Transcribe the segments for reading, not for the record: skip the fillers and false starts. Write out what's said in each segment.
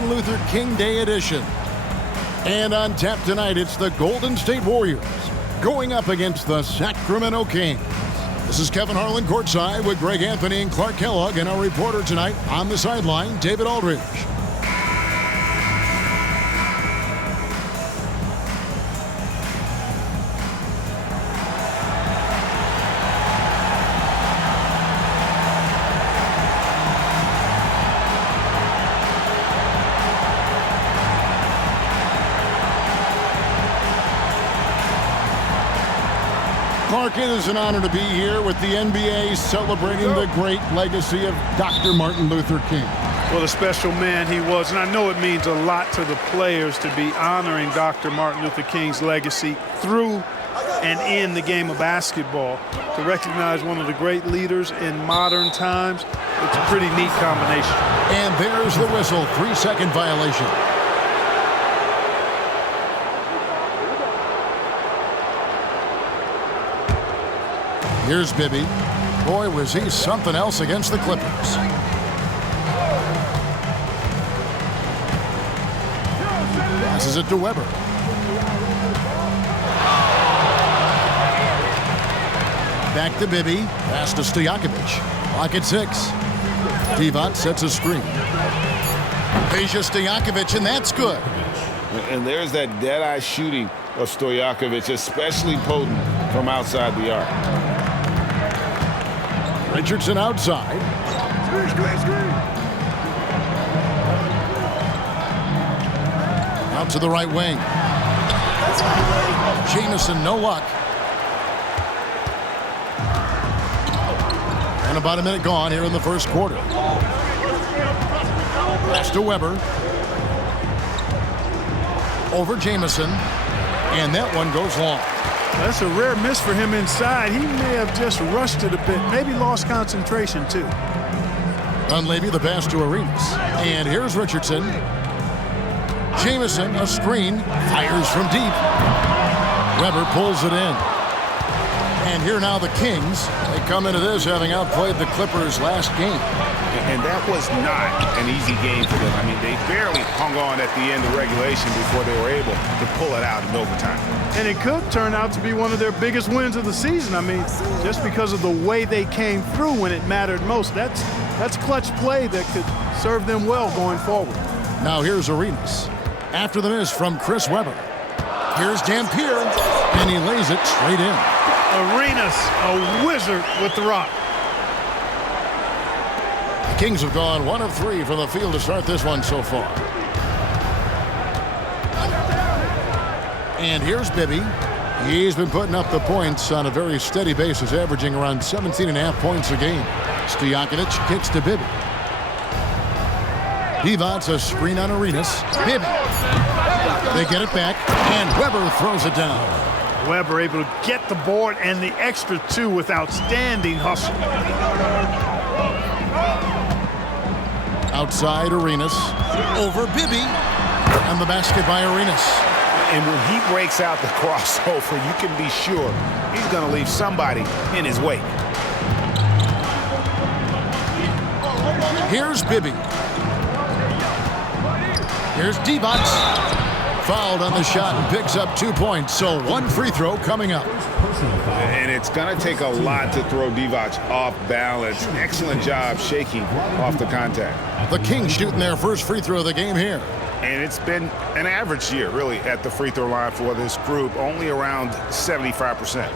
Martin Luther King Day edition. And on tap tonight, it's the Golden State Warriors going up against the Sacramento Kings. This is Kevin Harlan courtside with Greg Anthony and Clark Kellogg, and our reporter tonight on the sideline, David Aldridge. Clark, it is an honor to be here with the NBA celebrating the great legacy of Dr. Martin Luther King. What a special man he was, and I know it means a lot to the players to be honoring Dr. Martin Luther King's legacy through and in the game of basketball. To recognize one of the great leaders in modern times, it's a pretty neat combination. And there's the whistle, 3-second violation. Here's Bibby. Boy, was he something else against the Clippers. Passes it to Weber. Back to Bibby. Pass to Stojakovic. Lock at 6. Divac sets a screen. Peja Stojakovic, and that's good. And there's that dead-eye shooting of Stojakovic, especially potent from outside the arc. Richardson outside. Out to the right wing. Jamison, no luck. And about a minute gone here in the first quarter. Pass to Weber. Over Jamison. And that one goes long. That's a rare miss for him inside. He may have just rushed it a bit, maybe lost concentration too. Dunleavy, the pass to Arenas. And here's Richardson. Jamison, a screen, fires from deep. Weber pulls it in. And here now the Kings. They come into this having outplayed the Clippers last game. And that was not an easy game for them. I mean, they barely hung on at the end of regulation before they were able to pull it out in overtime. And it could turn out to be one of their biggest wins of the season. I mean, just because of the way they came through when it mattered most. That's clutch play that could serve them well going forward. Now here's Arenas. After the miss from Chris Weber. Here's Dampier, and he lays it straight in. Arenas, a wizard with the rock. The Kings have gone 1 of 3 from the field to start this one so far. And here's Bibby. He's been putting up the points on a very steady basis, averaging around 17.5 points a game. Stojakovic kicks to Bibby. Divac a screen on Arenas. Bibby. They get it back, and Weber throws it down. Weber able to get the board and the extra 2 with outstanding hustle. Outside Arenas. Over Bibby. And the basket by Arenas. And when he breaks out the crossover, you can be sure he's going to leave somebody in his wake. Here's Bibby. Here's Divac. Fouled on the shot and picks up 2 points. So 1 free throw coming up. And it's going to take a lot to throw Divac off balance. Excellent job shaking off the contact. The Kings shooting their first free throw of the game here. And it's been an average year, really, at the free throw line for this group, only around 75%.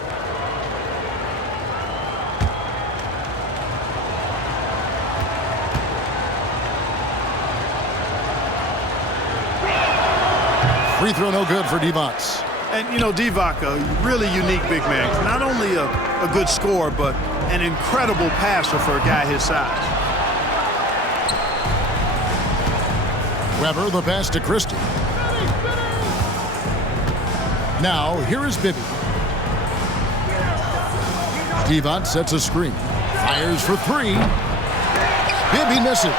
Free throw no good for Divac. And, you know, Divac, a really unique big man. Not only a good scorer, but an incredible passer for a guy his size. Weber, the pass to Christie. Now, here is Bibby. Divac sets a screen. Fires for 3. Bibby misses.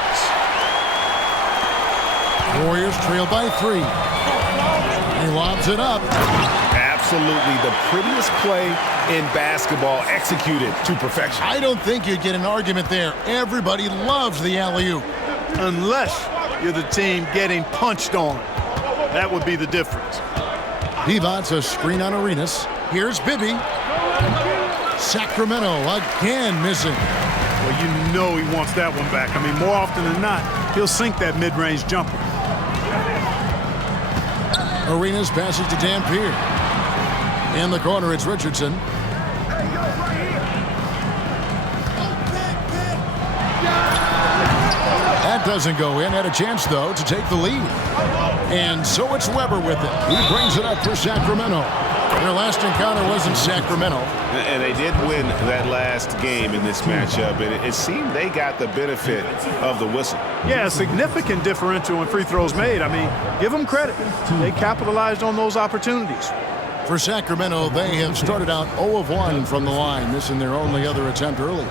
Warriors trail by 3. He lobs it up. Absolutely the prettiest play in basketball, executed to perfection. I don't think you'd get an argument there. Everybody loves the alley-oop. Unless You're the team getting punched on. That would be the difference. Divac a screen on Arenas. Here's Bibby. Sacramento again missing. Well, you know he wants that one back. I mean, more often than not, he'll sink that mid-range jumper. Arenas passes to Dampier. In the corner, it's Richardson. That doesn't go in. Had a chance, though, to take the lead. And so it's Weber with it. He brings it up for Sacramento. Their last encounter was in Sacramento. And they did win that last game in this matchup, and it seemed they got the benefit of the whistle. Yeah, a significant differential in free throws made. I mean, give them credit. They capitalized on those opportunities. For Sacramento, they have started out 0 of 1 from the line, missing their only other attempt earlier.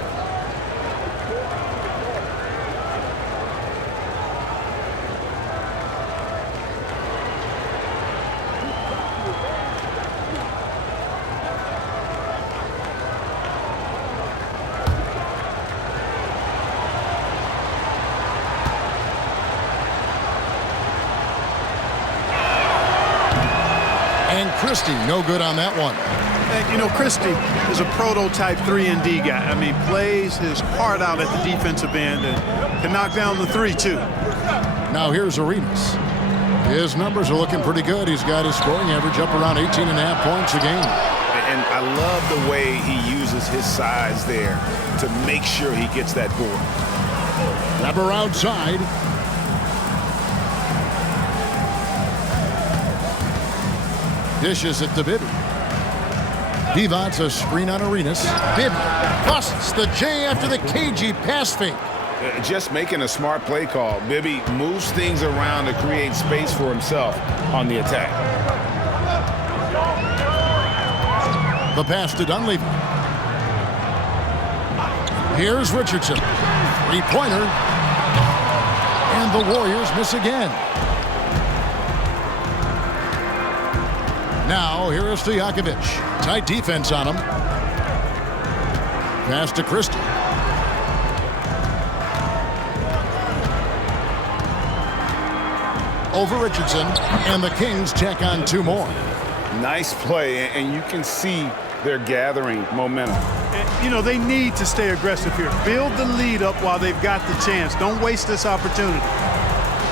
And Christie, no good on that one. And, you know, Christie is a prototype 3-and-D guy. I mean, plays his heart out at the defensive end and can knock down the 3, too. Now here's Arenas. His numbers are looking pretty good. He's got his scoring average up around 18.5 points a game. And I love the way he uses his size there to make sure he gets that board. Weber outside. Dishes it to Bibby. Divac a screen on Arenas. Bibby busts the J after the cagey pass fake. Just making a smart play call. Bibby moves things around to create space for himself on the attack. The pass to Dunleavy. Here's Richardson. Three-pointer. And the Warriors miss again. Now, here is Stojakovic. Tight defense on him. Pass to Christie. Over Richardson, and the Kings check on 2 more. Nice play, and you can see they're gathering momentum. And, you know, they need to stay aggressive here. Build the lead up while they've got the chance. Don't waste this opportunity.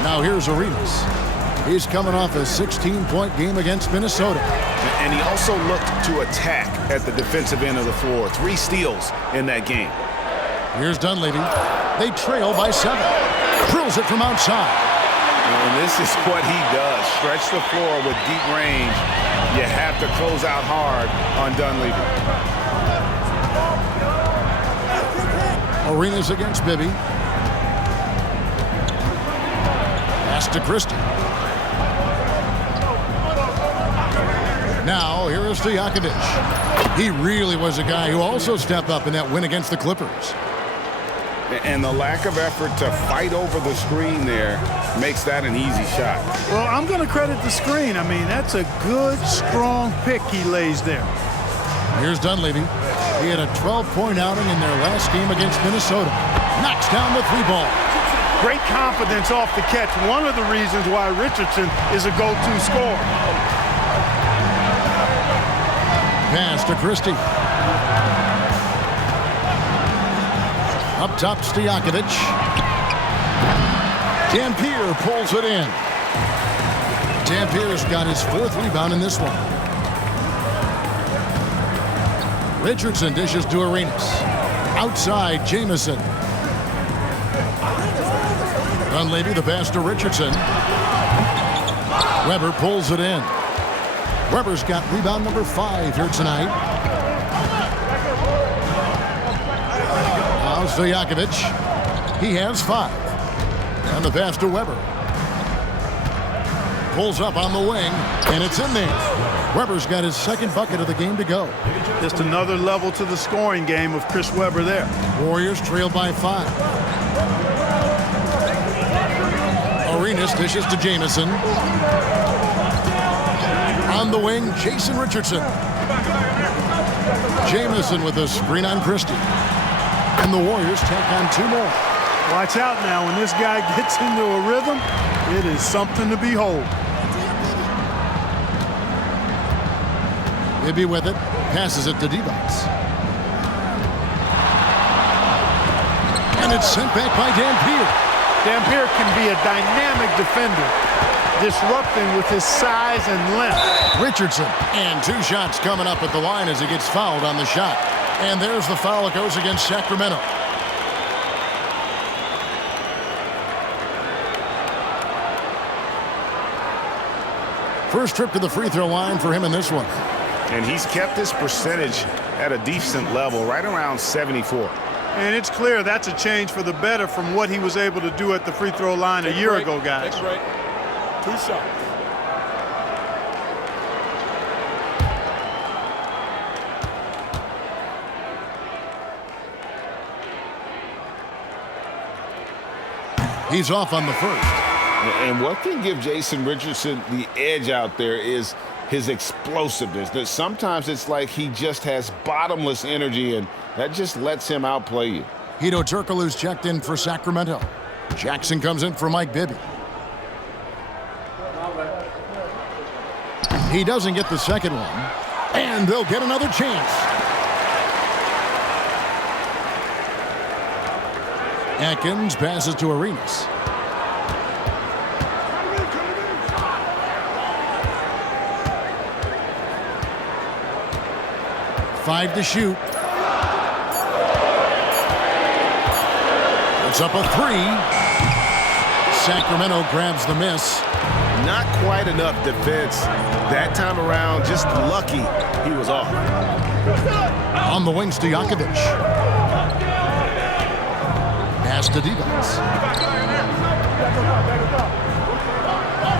Now here's Arenas. He's coming off a 16-point game against Minnesota. And he also looked to attack at the defensive end of the floor. 3 steals in that game. Here's Dunleavy. They trail by 7. Drills it from outside. And this is what he does. Stretch the floor with deep range. You have to close out hard on Dunleavy. Arenas against Bibby. Pass to Christie. Now, here is Stojakovic. He really was a guy who also stepped up in that win against the Clippers. And the lack of effort to fight over the screen there makes that an easy shot. Well, I'm going to credit the screen. I mean, that's a good, strong pick he lays there. Here's Dunleavy. He had a 12-point outing in their last game against Minnesota. Knocks down the 3-ball. Great confidence off the catch. One of the reasons why Richardson is a go-to scorer. Pass to Christie. Up top, Stojakovic. Dampier pulls it in. Dampier's got his 4th rebound in this one. Richardson dishes to Arenas. Outside, Jamison. Dunleavy, the pass to Richardson. Weber pulls it in. Weber's got rebound number 5 here tonight. Now Stojakovic. He has 5. And the pass to Weber. Pulls up on the wing, and it's in there. Weber's got his 2nd bucket of the game to go. Just another level to the scoring game of Chris Weber there. Warriors trail by 5. Arenas dishes to Jamison. On the wing, Jason Richardson. Jamison with a screen on Christie. And the Warriors tack on 2 more. Watch out now. When this guy gets into a rhythm, it is something to behold. Bibby with it. Passes it to Divac. And it's sent back by Dampier. Dampier can be a dynamic defender, disrupting with his size and length. Richardson. And 2 shots coming up at the line as he gets fouled on the shot. And there's the foul that goes against Sacramento. First trip to the free throw line for him in this one. And he's kept this percentage at a decent level, right around 74. And it's clear that's a change for the better from what he was able to do at the free throw line a year ago, guys. Take a break. 2 shots. He's off on the first. And what can give Jason Richardson the edge out there is his explosiveness. That sometimes it's like he just has bottomless energy, and that just lets him outplay you. Hedo Turkoglu's checked in for Sacramento. Jackson comes in for Mike Bibby. He doesn't get the second one, and they'll get another chance. Atkins passes to Arenas. Five to shoot. It's up a 3. Sacramento grabs the miss. Not quite enough defense that time around. Just lucky he was off. On the wing, Stojakovic. Pass to Divac.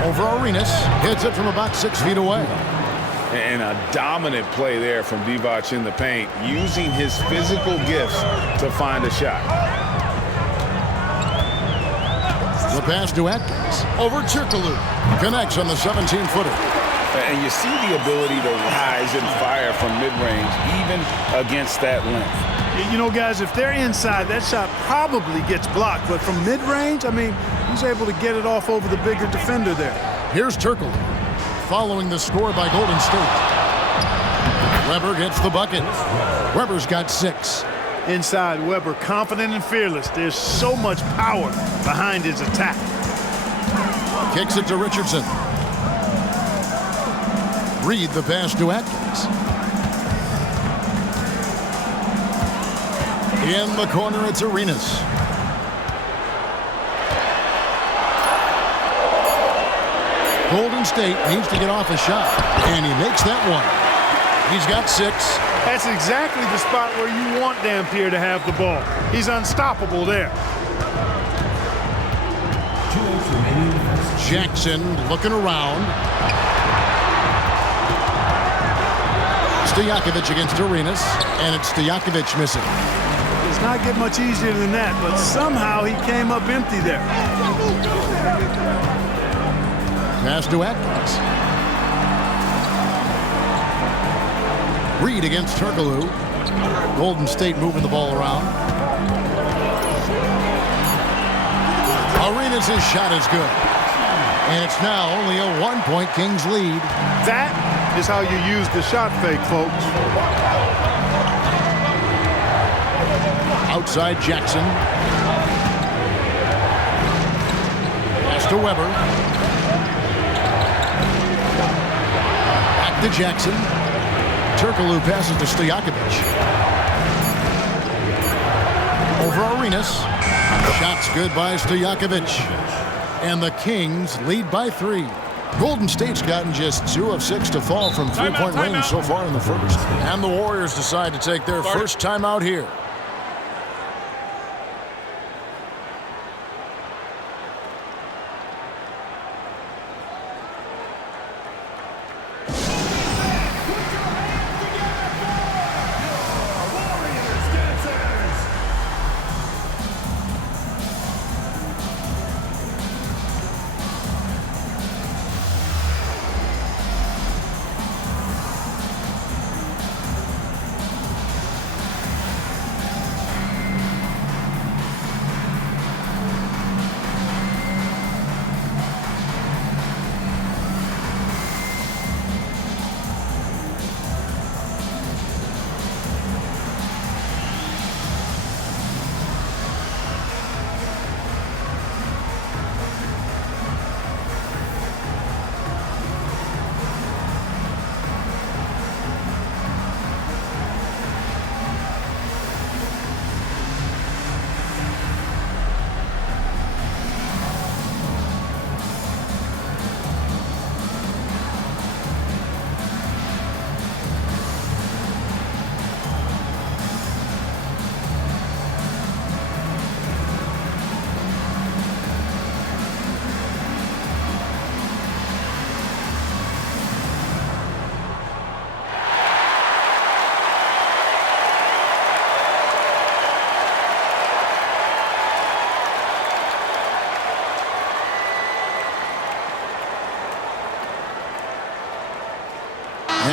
Over Arenas. Hits it from about 6 feet away. And a dominant play there from Divac in the paint, using his physical gifts to find a shot. The pass to Atkins. Over Turkoglu. Connects on the 17-footer. And you see the ability to rise and fire from mid-range, even against that length. You know, guys, if they're inside, that shot probably gets blocked. But from mid-range, I mean, he's able to get it off over the bigger defender there. Here's Turkoglu, following the score by Golden State. Weber gets the bucket. Weber's got 6. Inside, Weber, confident and fearless. There's so much power behind his attack. Kicks it to Richardson. Reed the pass to Atkins. In the corner, it's Arenas. Golden State needs to get off a shot, and he makes that one. He's got 6. That's exactly the spot where you want Dampier to have the ball. He's unstoppable there. Jackson looking around. Stojakovic against Arenas, and it's Stojakovic missing. Does not get much easier than that, but somehow he came up empty there. Pass to Atkins. Reed against Turkoglu. Golden State moving the ball around. Arenas' shot is good. And it's now only a 1-point Kings lead. That is how you use the shot fake, folks. Outside Jackson. Pass to Weber. Back to Jackson. Turkoglu passes to Stojakovic. Over Arenas. Shots good by Stojakovic. And the Kings lead by 3. Golden State's gotten just 2 of 6 to fall from three-point range so far in the first. And the Warriors decide to take their first timeout here.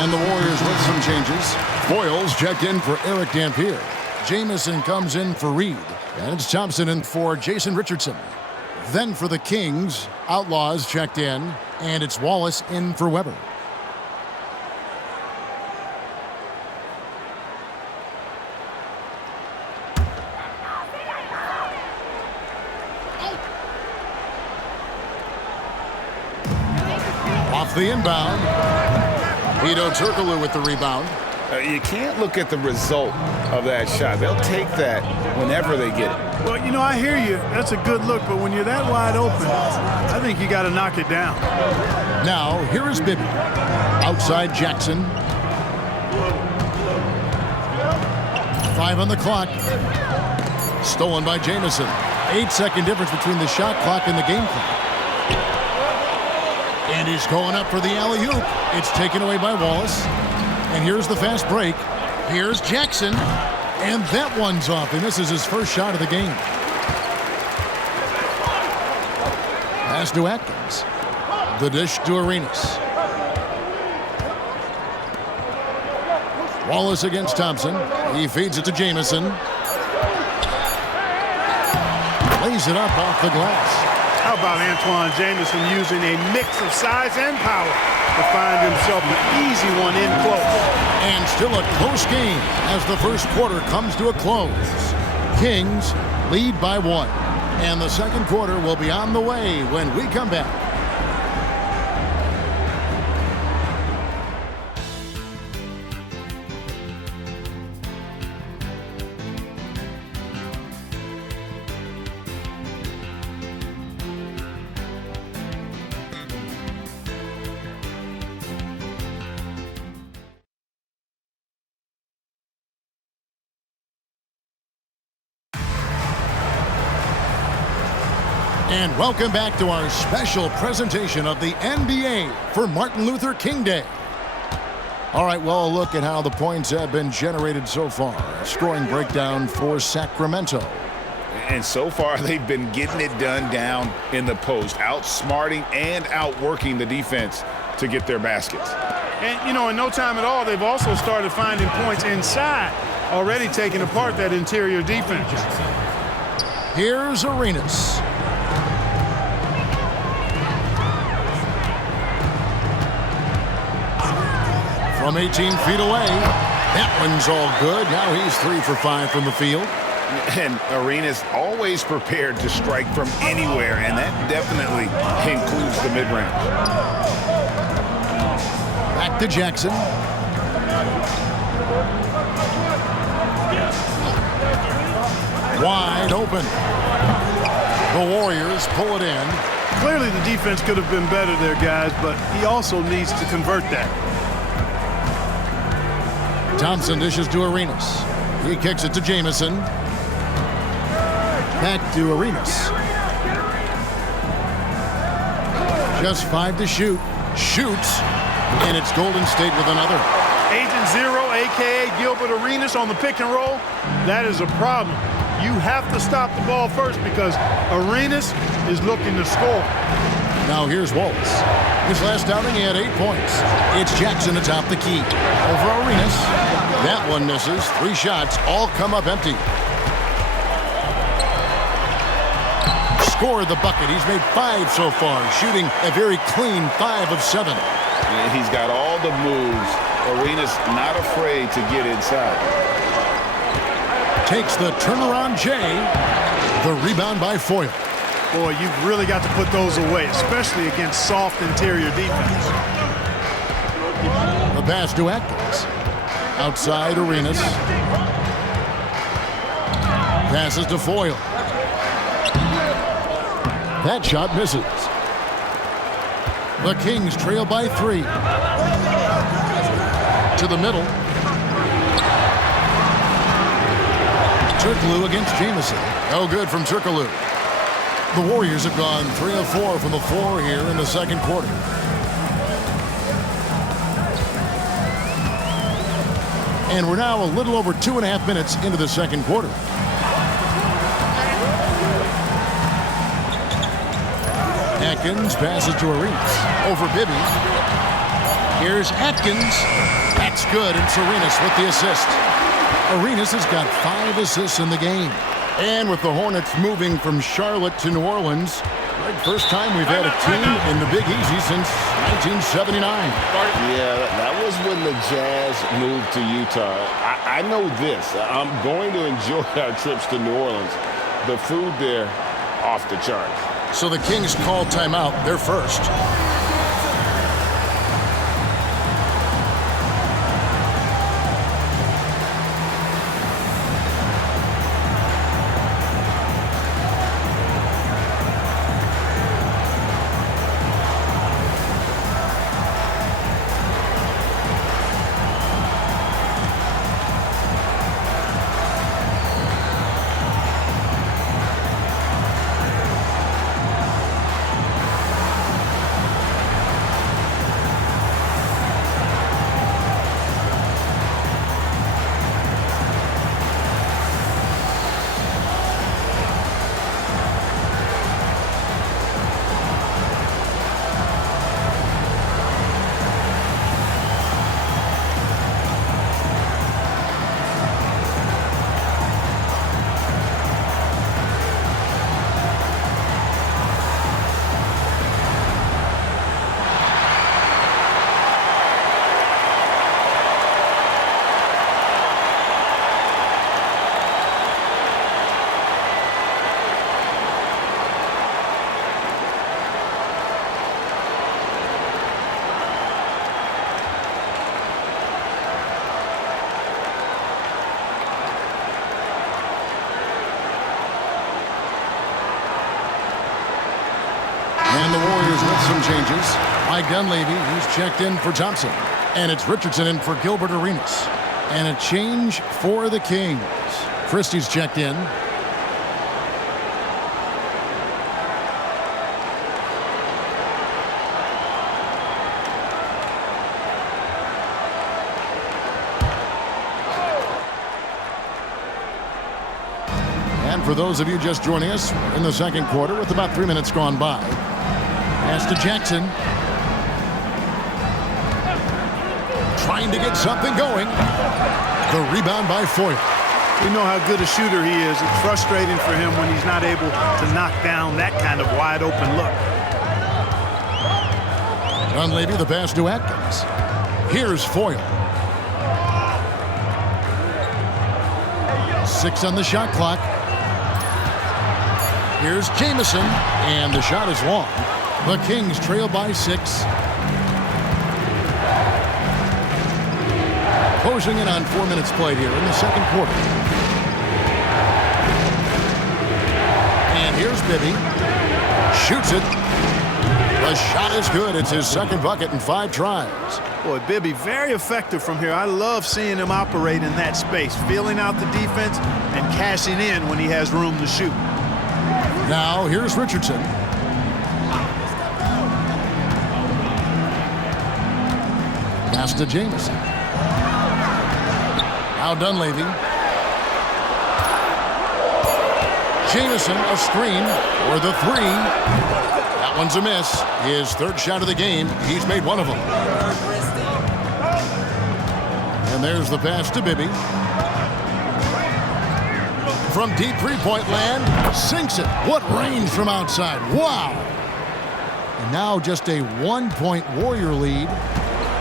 And the Warriors with some changes. Boyles checked in for Eric Dampier. Jamison comes in for Reed. And it's Thompson in for Jason Richardson. Then for the Kings, Outlaws checked in. And it's Wallace in for Weber. Off the inbound. Hedo Turkoglu with the rebound. You can't look at the result of that shot. They'll take that whenever they get it. Well, you know, I hear you. That's a good look, but when you're that wide open, I think you got to knock it down. Now, here is Bibby. Outside Jackson. 5 on the clock. Stolen by Jamison. 8-second difference between the shot clock and the game clock. And he's going up for the alley-oop. It's taken away by Wallace. And here's the fast break. Here's Jackson. And that one's off. He misses his first shot of the game. Pass to Atkins. The dish to Arenas. Wallace against Thompson. He feeds it to Jamison. Lays it up off the glass. How about Antoine Jamison using a mix of size and power to find himself an easy one in close. And still a close game as the first quarter comes to a close. Kings lead by 1. And the second quarter will be on the way when we come back. And welcome back to our special presentation of the NBA for Martin Luther King Day. All right, well, a look at how the points have been generated so far. A scoring breakdown for Sacramento. And so far, they've been getting it done down in the post, outsmarting and outworking the defense to get their baskets. And, you know, in no time at all, they've also started finding points inside, already taking apart that interior defense. Here's Arenas. From 18 feet away. That one's all good. Now he's 3 for 5 from the field. And Arenas always prepared to strike from anywhere, and that definitely includes the mid-range. Back to Jackson. Wide open. The Warriors pull it in. Clearly the defense could have been better there, guys, but he also needs to convert that. Thompson dishes to Arenas. He kicks it to Jamison. Back to Arenas. Just 5 to shoot. Shoots. And it's Golden State with another. Agent Zero, a.k.a. Gilbert Arenas on the pick and roll. That is a problem. You have to stop the ball first because Arenas is looking to score. Now here's Wallace. His last outing, he had 8 points. It's Jackson atop the key. Over Arenas. That one misses. 3 shots, all come up empty. Scored the bucket. He's made 5 so far, shooting a very clean 5 of 7. And he's got all the moves. Arenas not afraid to get inside. Takes the turnaround J. The rebound by Foyle. Boy, you've really got to put those away, especially against soft interior defense. The pass to Atkins. Outside Arenas. Passes to Foyle. That shot misses. The Kings trail by 3. To the middle. Turkoglu against Jamison. No good from Turkoglu. The Warriors have gone 3 of 4 from the floor here in the second quarter. And we're now a little over 2.5 minutes into the second quarter. Atkins passes to Arenas. Over Bibby. Here's Atkins. That's good, and it's Arenas with the assist. Arenas has got 5 assists in the game. And with the Hornets moving from Charlotte to New Orleans, right, first time we've had a team in the Big Easy since 1979. Yeah, that was when the Jazz moved to Utah. I know this. I'm going to enjoy our trips to New Orleans. The food there, off the charts. So the Kings call timeout. They're first. And the Warriors with some changes. Mike Dunleavy, who's checked in for Thompson. And it's Richardson in for Gilbert Arenas. And a change for the Kings. Christie's checked in. And for those of you just joining us, we're in the second quarter with about 3 minutes gone by. Pass to Jackson. Trying to get something going. The rebound by Foyle. We know how good a shooter he is. It's frustrating for him when he's not able to knock down that kind of wide open look. Dunleavy, the pass to Atkins. Here's Foyle. 6 on the shot clock. Here's Jamison, and the shot is long. The Kings trail by 6. Closing in on 4 minutes played here in the second quarter. And here's Bibby. Shoots it. The shot is good. It's his second bucket in 5 tries. Boy, Bibby, very effective from here. I love seeing him operate in that space, feeling out the defense and cashing in when he has room to shoot. Now, here's Richardson. Pass to Jamison. Now Dunleavy. Jamison, a screen for the 3. That one's a miss. His 3rd shot of the game. He's made 1 of them. And there's the pass to Bibby. From deep three-point land, sinks it. What range from outside. Wow. And now just a 1-point Warrior lead.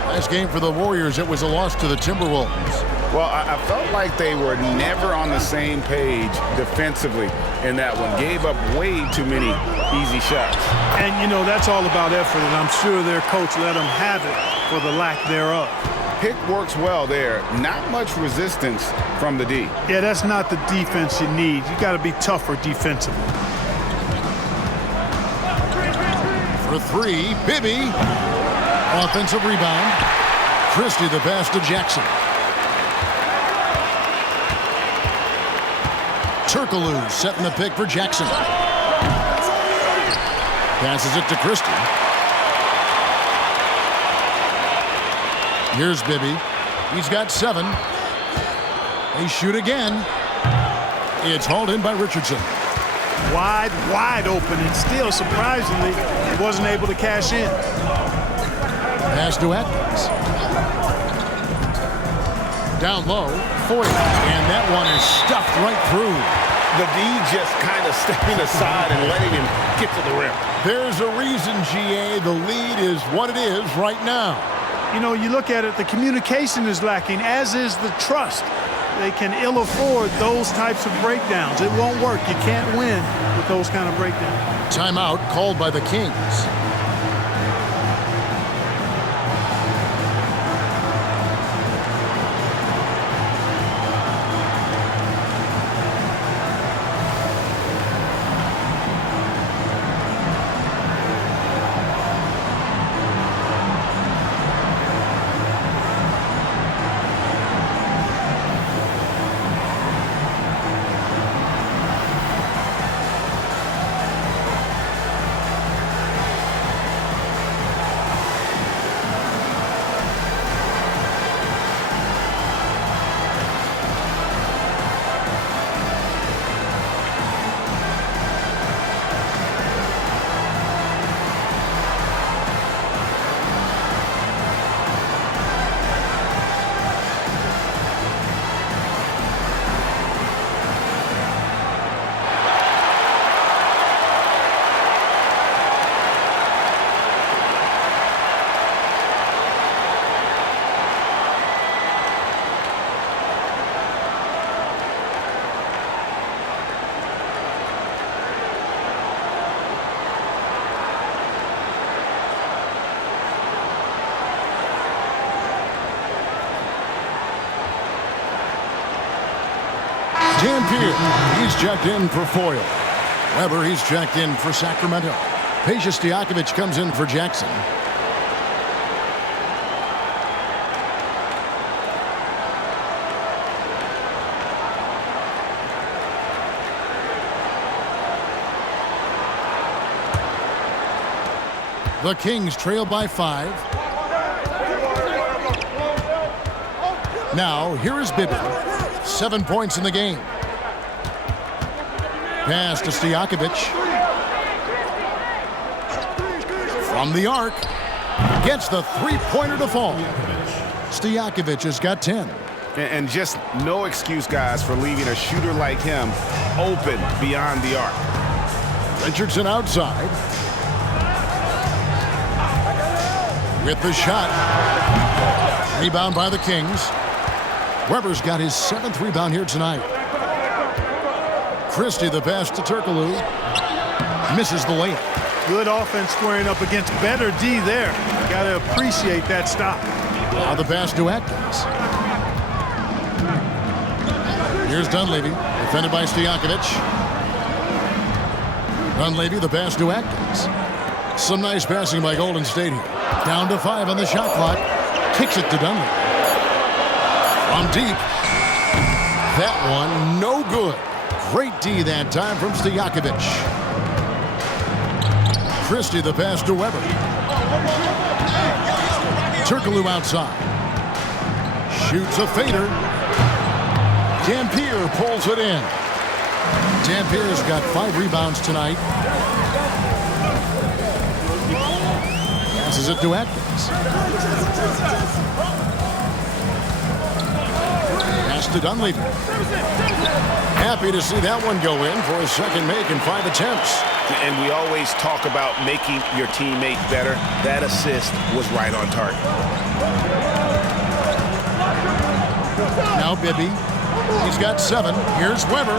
Last game for the Warriors, it was a loss to the Timberwolves. Well, I felt like they were never on the same page defensively in that one. Gave up way too many easy shots. And, you know, that's all about effort, and I'm sure their coach let them have it for the lack thereof. Pick works well there. Not much resistance from the D. Yeah, that's not the defense you need. You got to be tougher defensively. For 3, Bibby. Offensive rebound. Christie the pass to Jackson. Turkoglu setting the pick for Jackson. Passes it to Christie. Here's Bibby. He's got 7. They shoot again. It's hauled in by Richardson. Wide open, and still, surprisingly, he wasn't able to cash in. Pass to Atkins. Down low, Foyle. And that one is stuffed right through. The D just kind of stepping aside and letting him get to the rim. There's a reason, GA, the lead is what it is right now. You know, you look at it, the communication is lacking, as is the trust. They can ill afford those types of breakdowns. It won't work. You can't win with those kind of breakdowns. Timeout called by the Kings. Dampier, he's checked in for Foyle. Weber, he's checked in for Sacramento. Peja Stojakovic comes in for Jackson. The Kings trail by 5. Now, here is Bibby. 7 points in the game. Pass to Stojakovic. From the arc. Gets the three-pointer to fall. Stojakovic has got 10. And just no excuse, guys, for leaving a shooter like him open beyond the arc. Richardson outside. With the shot. Rebound by the Kings. Weber's got his 7th rebound here tonight. Christie the pass to Turkoglu. Misses the layup. Good offense squaring up against better D there. Got to appreciate that stop. Now the pass to Atkins. Here's Dunleavy, defended by Stojakovic. Dunleavy the pass to Atkins. Some nice passing by Golden State here. Down to 5 on the shot clock. Kicks it to Dunleavy. From deep. That one no good. Great D that time from Stojakovic. Christie the pass to Weber. Turkoglu outside. Shoots a fader. Dampier pulls it in. Dampier's got 5 rebounds tonight. Passes it to Atkins. Pass to Dunleavy. Happy to see that one go in for his second make in 5 attempts. And we always talk about making your teammate better. That assist was right on target. Now Bibby. He's got 7. Here's Weber.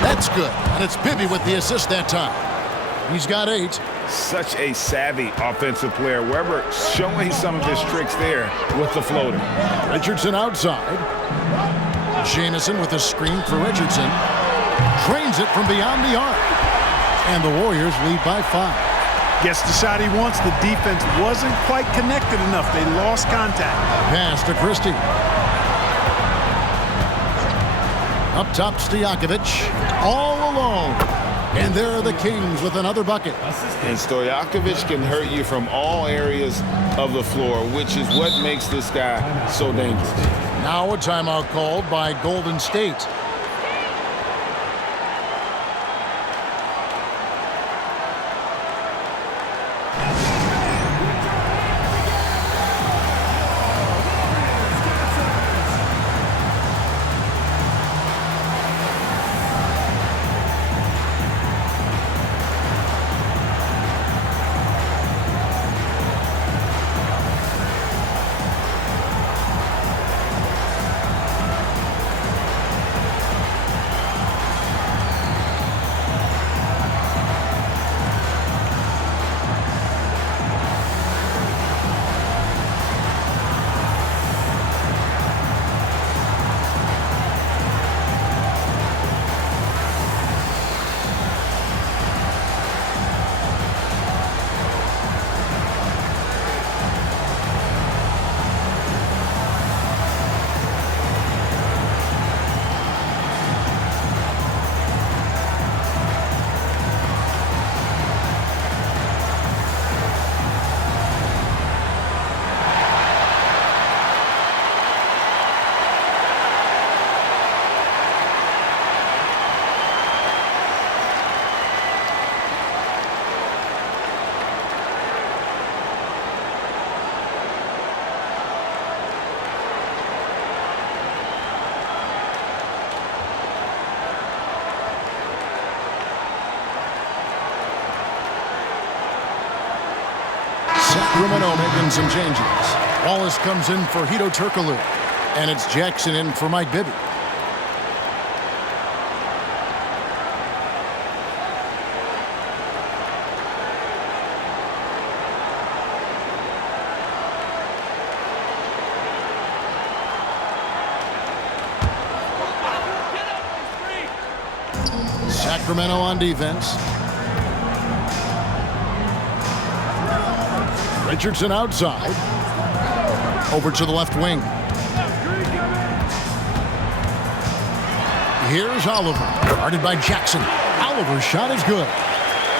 That's good. And it's Bibby with the assist that time. He's got 8. Such a savvy offensive player. Weber showing some of his tricks there with the floater. Richardson outside. Jamison with a screen for Richardson. Drains it from beyond the arc. And the Warriors lead by 5. Gets the shot he wants. The defense wasn't quite connected enough. They lost contact. Pass to Christie. Up top, Stojakovic. All alone. And there are the Kings with another bucket. And Stojakovic can hurt you from all areas of the floor, which is what makes this guy so dangerous. Now a timeout called by Golden State. Sacramento making some changes. Wallace comes in for Hedo Turkoglu. And it's Jackson in for Mike Bibby. Sacramento on defense. Richardson outside. Over to the left wing. Here's Oliver. Guarded by Jackson. Oliver's shot is good.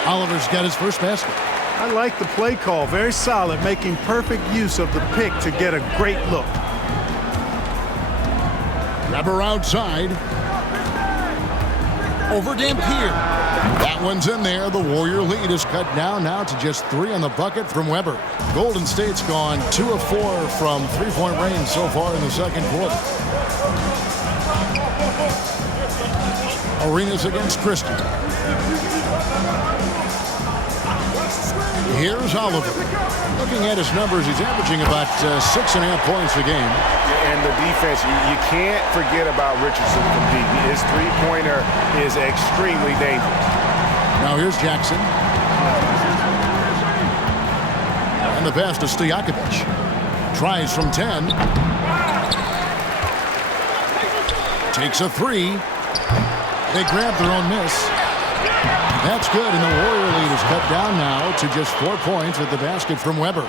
Oliver's got his first basket. I like the play call. Very solid, making perfect use of the pick to get a great look. Weber outside. Over Dampier. That one's in there. The Warrior lead is cut down now to just 3 on the bucket from Weber. Golden State's gone 2 of 4 from three-point range so far in the second quarter. Arenas against Christie. Here's Oliver. Looking at his numbers, he's averaging about 6.5 points a game. And the defense, you can't forget about Richardson from deep. His three-pointer is extremely dangerous. Now here's Jackson. And the pass to Stojakovic. Tries from 10. Takes a 3. They grab their own miss. That's good, and the Warrior lead is cut down now to just 4 points with the basket from Weber.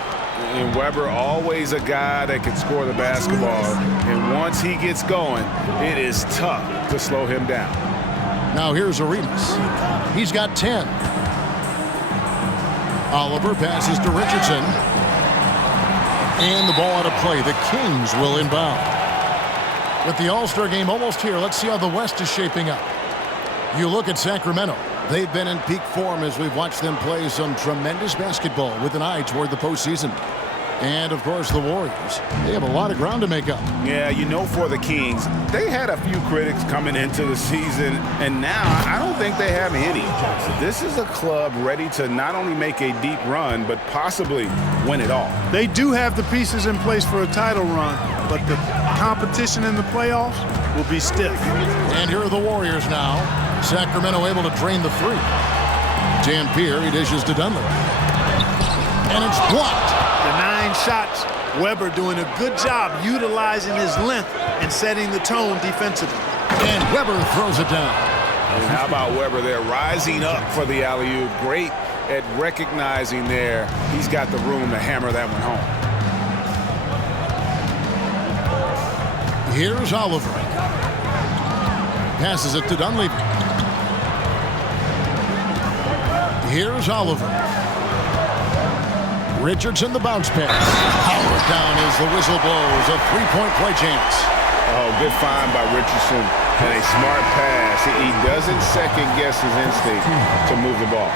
And Weber, always a guy that can score the basketball. And once he gets going, it is tough to slow him down. Now here's Arenas. He's got 10. Oliver passes to Richardson. And the ball out of play. The Kings will inbound. With the All-Star game almost here, let's see how the West is shaping up. You look at Sacramento. They've been in peak form as we've watched them play some tremendous basketball with an eye toward the postseason. And, of course, the Warriors. They have a lot of ground to make up. Yeah, you know, for the Kings, they had a few critics coming into the season, and now I don't think they have any. This is a club ready to not only make a deep run, but possibly win it all. They do have the pieces in place for a title run, but the competition in the playoffs will be stiff. And here are the Warriors now. Sacramento able to drain the 3. Dampier, he dishes to Dunlap. And it's blocked. The 9 shots, Weber doing a good job utilizing his length and setting the tone defensively. And Weber throws it down. And how about Weber there rising up for the alley-oop? Great at recognizing there. He's got the room to hammer that one home. Here's Oliver. Passes it to Dunleavy. Here's Oliver. Richardson, the bounce pass. Powered down as the whistle blows. A three-point play chance. Oh, good find by Richardson and a smart pass. He doesn't second-guess his instinct to move the ball.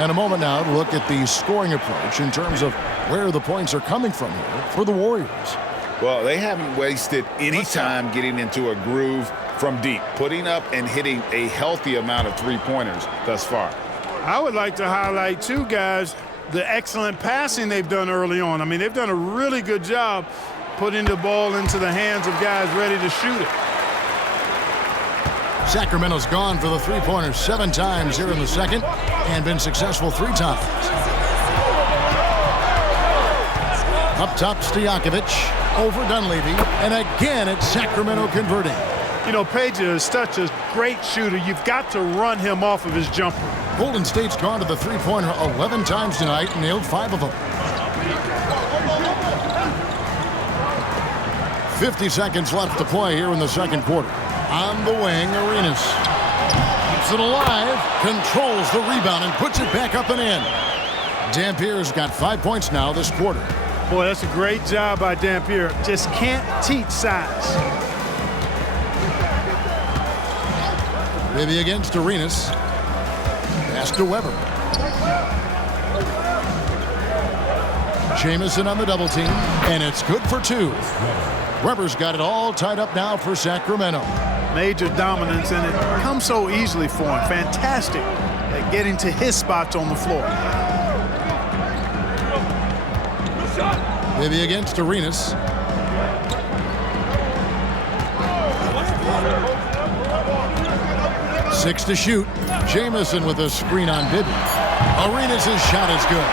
And a moment now to look at the scoring approach in terms of where the points are coming from here for the Warriors. Well, they haven't wasted any time getting into a groove from deep, putting up and hitting a healthy amount of three-pointers thus far. I would like to highlight, too, guys, the excellent passing they've done early on. I mean, they've done a really good job putting the ball into the hands of guys ready to shoot it. Sacramento's gone for the three-pointers 7 times here in the second and been successful 3 times. Up top, Stojakovic over Dunleavy, and again it's Sacramento converting. You know, Page is such a great shooter. You've got to run him off of his jumper. Golden State's gone to the three-pointer 11 times tonight and nailed 5 of them. 50 seconds left to play here in the second quarter. On the wing, Arenas keeps it alive, controls the rebound, and puts it back up and in. Dampier's got 5 points now this quarter. Boy, that's a great job by Dampier. Just can't teach size. Maybe against Arenas. Pass to Weber. Jamison on the double team, and it's good for 2. Weber's got it all tied up now for Sacramento. Major dominance, and it comes so easily for him. Fantastic at getting to his spots on the floor. Maybe against Arenas. Six to shoot. Jamison with a screen on Bibby. Arenas' shot is good.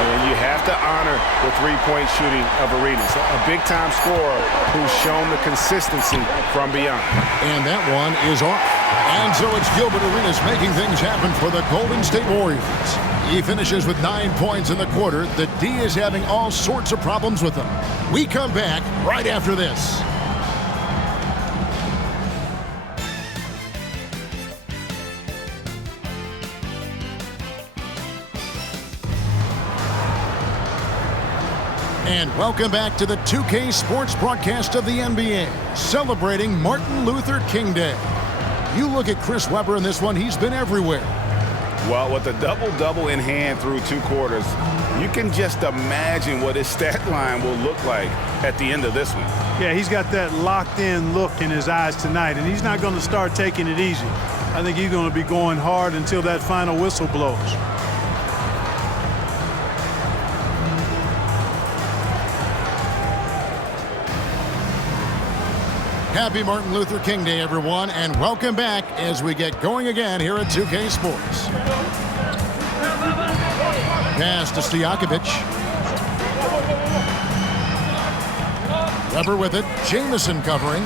And you have to honor the three-point shooting of Arenas, a big-time scorer who's shown the consistency from beyond. And that one is off. And so it's Gilbert Arenas making things happen for the Golden State Warriors. He finishes with 9 points in the quarter. The D is having all sorts of problems with him. We come back right after this. And welcome back to the 2K Sports broadcast of the NBA, celebrating Martin Luther King Day. You look at Chris Webber in this one, he's been everywhere. Well, with a double-double in hand through 2 quarters, you can just imagine what his stat line will look like at the end of this one. Yeah, he's got that locked-in look in his eyes tonight, and he's not going to start taking it easy. I think he's going to be going hard until that final whistle blows. Happy Martin Luther King Day, everyone, and welcome back as we get going again here at 2K Sports. Pass to Stojakovic. Webber with it. Jamison covering.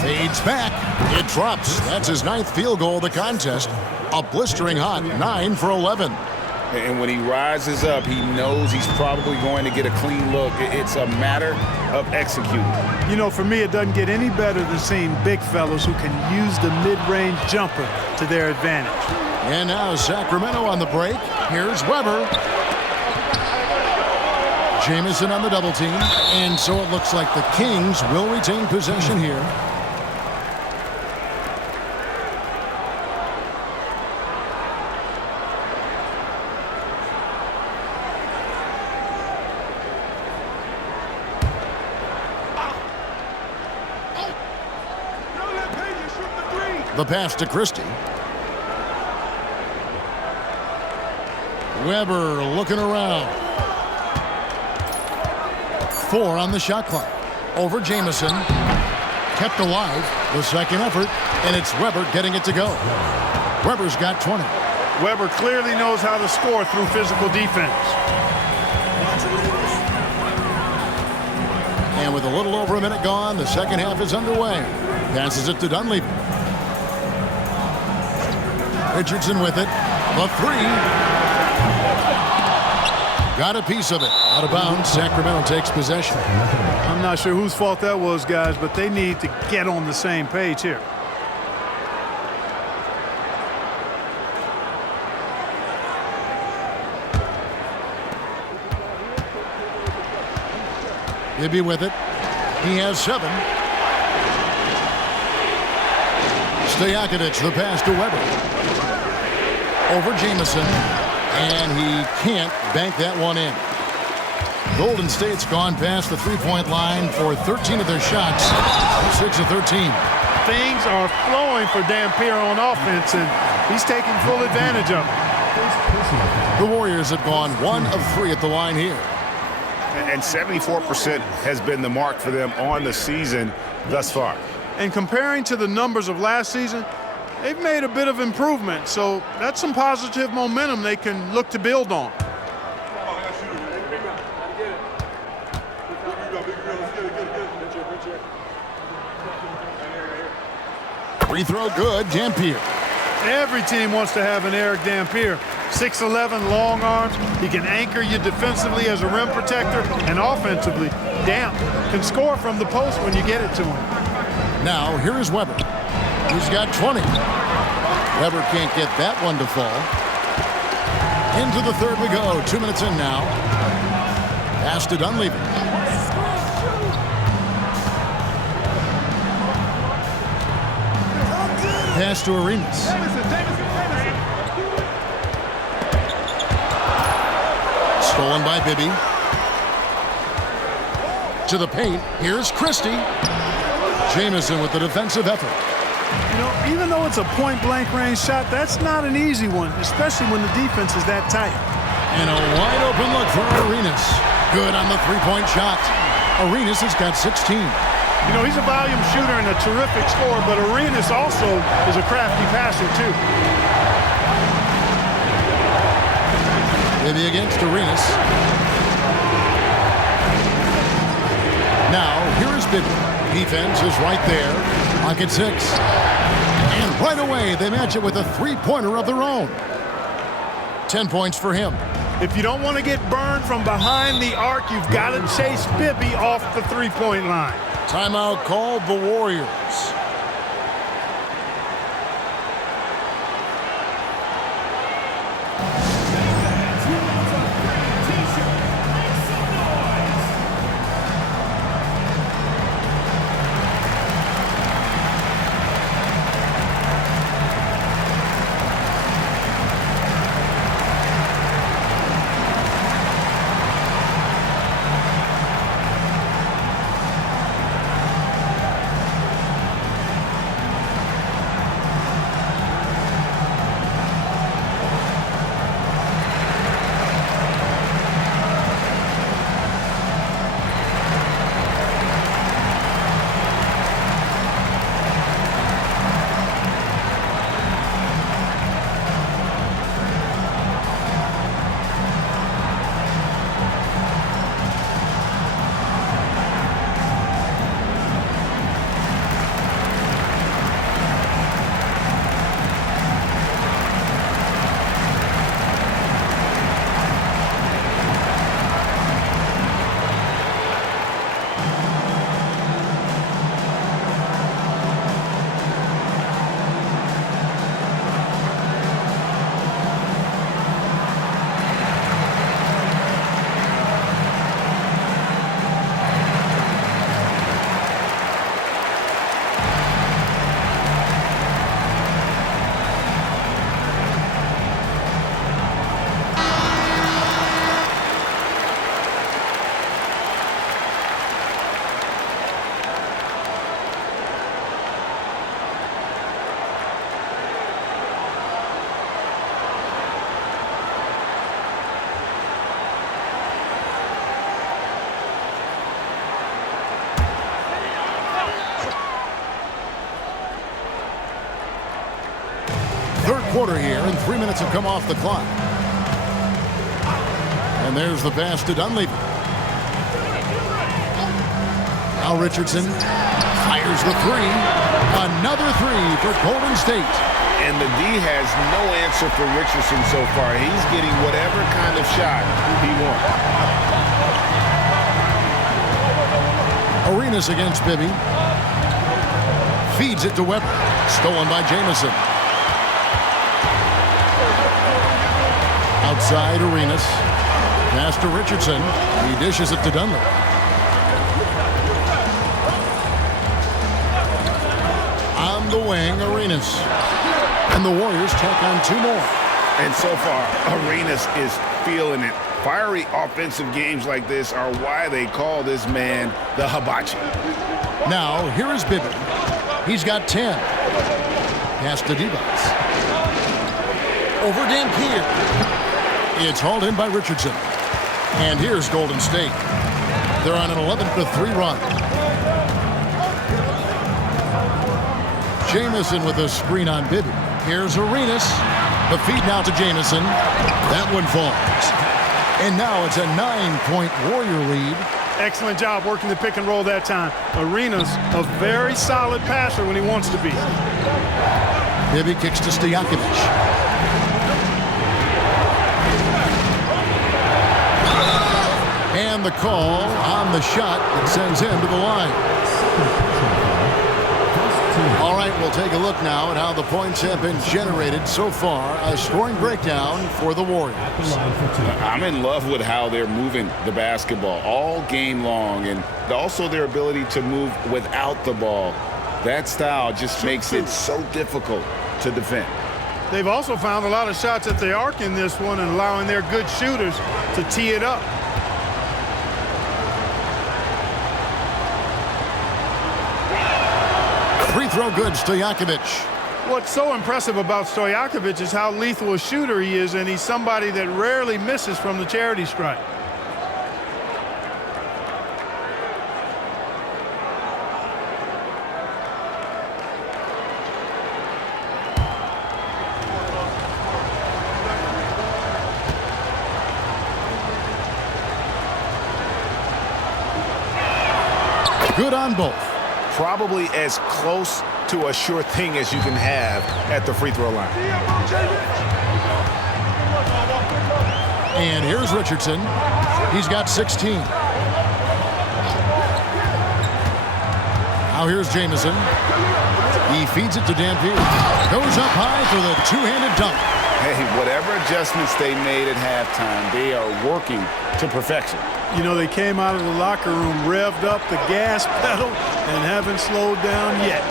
Fades back. It drops. That's his 9th field goal of the contest. A blistering hot 9 for 11. And when he rises up, he knows he's probably going to get a clean look. It's a matter of executing. You know, for me, it doesn't get any better than seeing big fellas who can use the mid-range jumper to their advantage. And now Sacramento on the break. Here's Webber. Jamison on the double team. And so it looks like the Kings will retain possession here. The pass to Christie. Webber looking around. 4 on the shot clock. Over Jamison. Kept alive. The second effort. And it's Webber getting it to go. Webber's got 20. Webber clearly knows how to score through physical defense. And with a little over a minute gone, the second half is underway. Passes it to Dunleavy. Richardson with it. The 3. Got a piece of it. Out of bounds. Sacramento takes possession. I'm not sure whose fault that was, guys, but they need to get on the same page here. Bibby with it. He has 7. Stojakovic, the pass to Webber. Over Jamison, and he can't bank that one in. Golden State's gone past the three-point line for 13 of their shots, 6 of 13. Things are flowing for Dampier on offense, and he's taking full advantage of it. The Warriors have gone 1 of 3 at the line here. And 74% has been the mark for them on the season thus far. And comparing to the numbers of last season, they've made a bit of improvement, so that's some positive momentum they can look to build on. Free throw good, Dampier. Every team wants to have an Eric Dampier. 6'11", long arms. He can anchor you defensively as a rim protector, and offensively, Damp can score from the post when you get it to him. Now, here is Webber. He's got 20. Webber can't get that one to fall. Into the third we go. 2 minutes in now. Pass to Dunleavy. Pass to Arenas. Stolen by Bibby. To the paint. Here's Christie. Jamison with the defensive effort. You know, even though it's a point-blank range shot, that's not an easy one, especially when the defense is that tight. And a wide-open look for Arenas. Good on the three-point shot. Arenas has got 16. You know, he's a volume shooter and a terrific scorer, but Arenas also is a crafty passer, too. Bibby against Arenas. Now, here is Bibby. Defense is right there. Lock at 6. And right away, they match it with a three-pointer of their own. 10 points for him. If you don't want to get burned from behind the arc, you've got to chase Bibby off the three-point line. Timeout called the Warriors. Third quarter here, and 3 minutes have come off the clock. And there's the pass to Dunleavy. Now Richardson fires the three. Another three for Golden State. And the D has no answer for Richardson so far. He's getting whatever kind of shot he wants. Arenas against Bibby. Feeds it to Webber. Stolen by Jamison. Outside Arenas. Pass to Richardson. He dishes it to Dunleavy. On the wing, Arenas. And the Warriors tack on 2 more. And so far, Arenas is feeling it. Fiery offensive games like this are why they call this man the Hibachi. Now, here is Bibby. He's got 10. Pass to Divac. Over Dampier. It's hauled in by Richardson. And here's Golden State. They're on an 11-3 run. Jamison with a screen on Bibby. Here's Arenas. The feed now to Jamison. That one falls. And now it's a 9-point Warrior lead. Excellent job working the pick and roll that time. Arenas, a very solid passer when he wants to be. Bibby kicks to Stojakovic. And the call on the shot that sends him to the line. All right, we'll take a look now at how the points have been generated so far. A scoring breakdown for the Warriors. I'm in love with how they're moving the basketball all game long, and also their ability to move without the ball. That style just makes it so difficult to defend. They've also found a lot of shots at the arc in this one and allowing their good shooters to tee it up. Free throw good, Stojakovic. What's so impressive about Stojakovic is how lethal a shooter he is, and he's somebody that rarely misses from the charity stripe. good on both. Probably as close to a sure thing as you can have at the free throw line. And here's Richardson. He's got 16. Now here's Jamison. He feeds it to Dampier. Goes up high for the two-handed dunk. Hey, whatever adjustments they made at halftime, they are working to perfection. You know, they came out of the locker room, revved up the gas pedal, and haven't slowed down yet.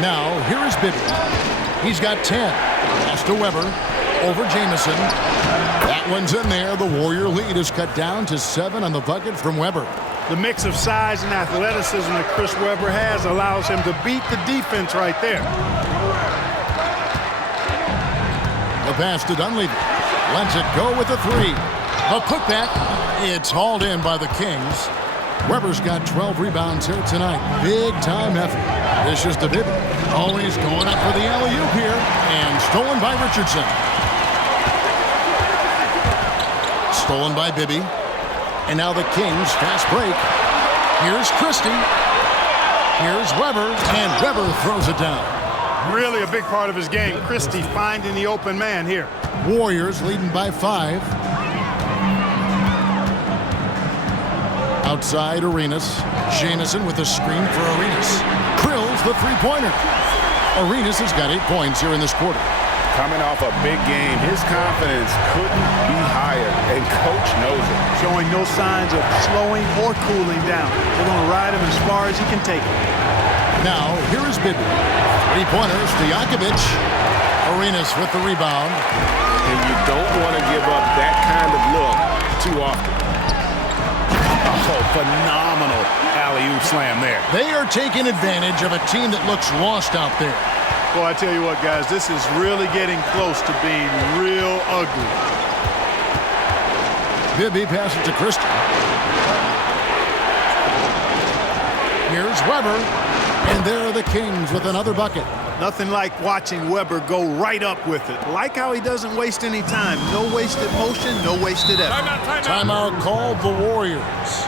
Now, here is Bibby. He's got 10. Pass to Weber. Over Jamison. That one's in there. The Warrior lead is cut down to 7 on the bucket from Weber. The mix of size and athleticism that Chris Webber has allows him to beat the defense right there. The pass to Dunleavy. Lets it go with the three. A putback. It's hauled in by the Kings. Weber's got 12 rebounds here tonight. Big time effort. This is to Bibby. Always going up for the alley-oop here. And stolen by Richardson. Stolen by Bibby. And now the Kings fast break. Here's Christie. Here's Weber. And Weber throws it down. Really a big part of his game. Christie finding the open man here. Warriors leading by 5. Outside Arenas. Jamison with a screen for Arenas. Drills the three-pointer. Arenas has got 8 points here in this quarter. Coming off a big game, his confidence couldn't be higher, and Coach knows it. Showing no signs of slowing or cooling down. They're going to ride him as far as he can take it. Now, here is Bibby. Three-pointers to Jakovic. Arenas with the rebound. And you don't want to give up that kind of look too often. Oh, phenomenal alley-oop slam there. They are taking advantage of a team that looks lost out there. Well, I tell you what, guys, this is really getting close to being real ugly. Bibby passes to Christie. Here's Weber. And there are the Kings with another bucket. Nothing like watching Weber go right up with it. Like how he doesn't waste any time. No wasted motion, no wasted effort. Timeout called the Warriors.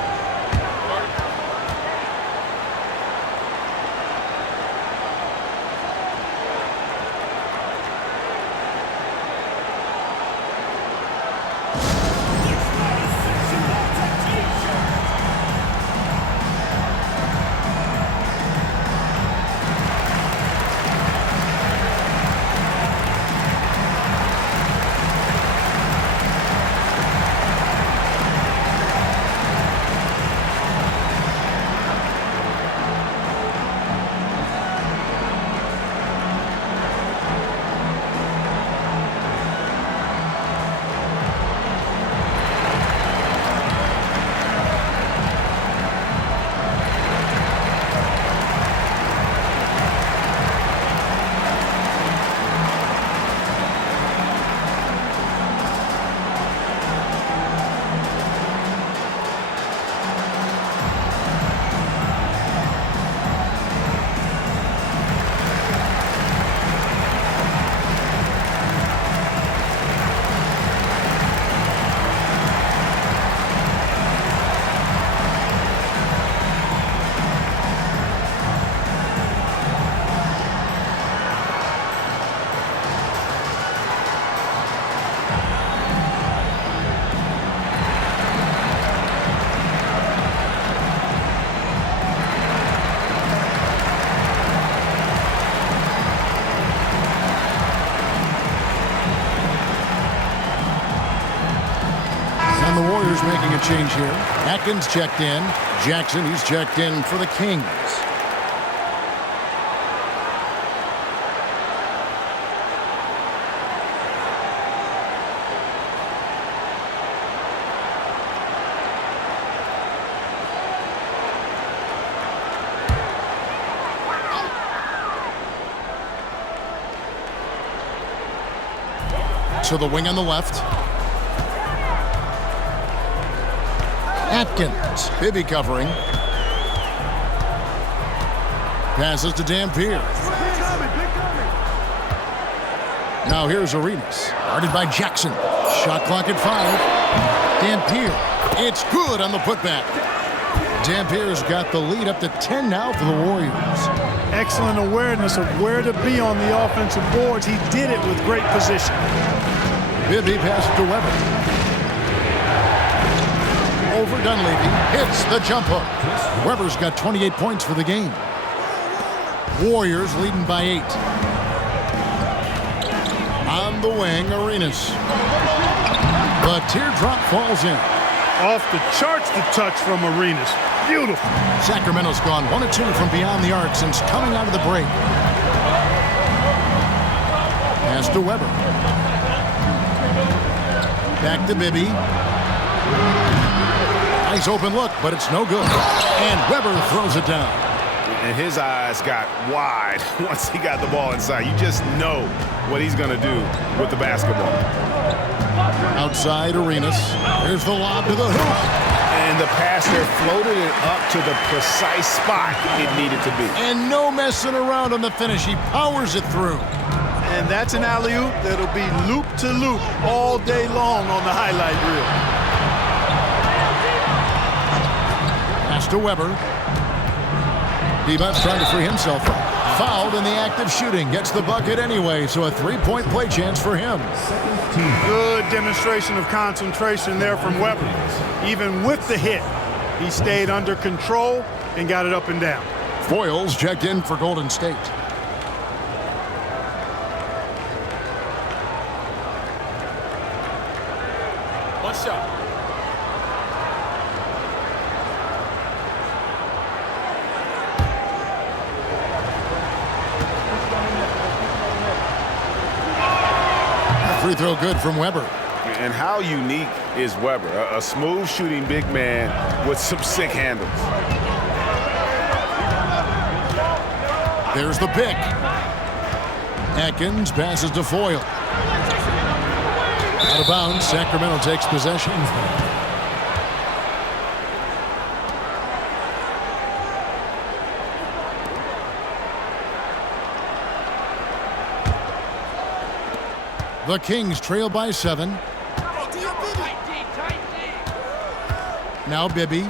And the Warriors making a change here. Atkins checked in. Jackson, he's checked in for the Kings. To the wing on the left. Atkins. Bibby covering. Passes to Dampier. Now here's Arenas. Guarded by Jackson. Shot clock at 5. Dampier. It's good on the putback. Dampier's got the lead up to 10 now for the Warriors. Excellent awareness of where to be on the offensive boards. He did it with great position. Bibby passes to Weber. Over Dunleavy, hits the jump hook. Weber's got 28 points for the game. Warriors leading by 8. On the wing, Arenas. The teardrop falls in. Off the charts, the touch from Arenas. Beautiful. Sacramento's gone 1 of 2 from beyond the arc since coming out of the break. Pass to Weber. Back to Bibby. Nice open look, but it's no good. And Weber throws it down. And his eyes got wide once he got the ball inside. You just know what he's going to do with the basketball. Outside Arenas. Here's the lob to the hoop. And the passer floated it up to the precise spot it needed to be. And no messing around on the finish. He powers it through. And that's an alley-oop that'll be loop to loop all day long on the highlight reel. Pass to Weber. Divac trying to free himself up. Fouled in the act of shooting. Gets the bucket anyway, so a 3-point play chance for him. Good demonstration of concentration there from Weber. Even with the hit, he stayed under control and got it up and down. Foyles checked in for Golden State. One shot. Free throw good from Weber. And how unique is Weber? A smooth shooting big man with some sick handles. There's the pick. Atkins passes to Foyle. Out of bounds, Sacramento takes possession. The Kings trail by 7. Now Bibby.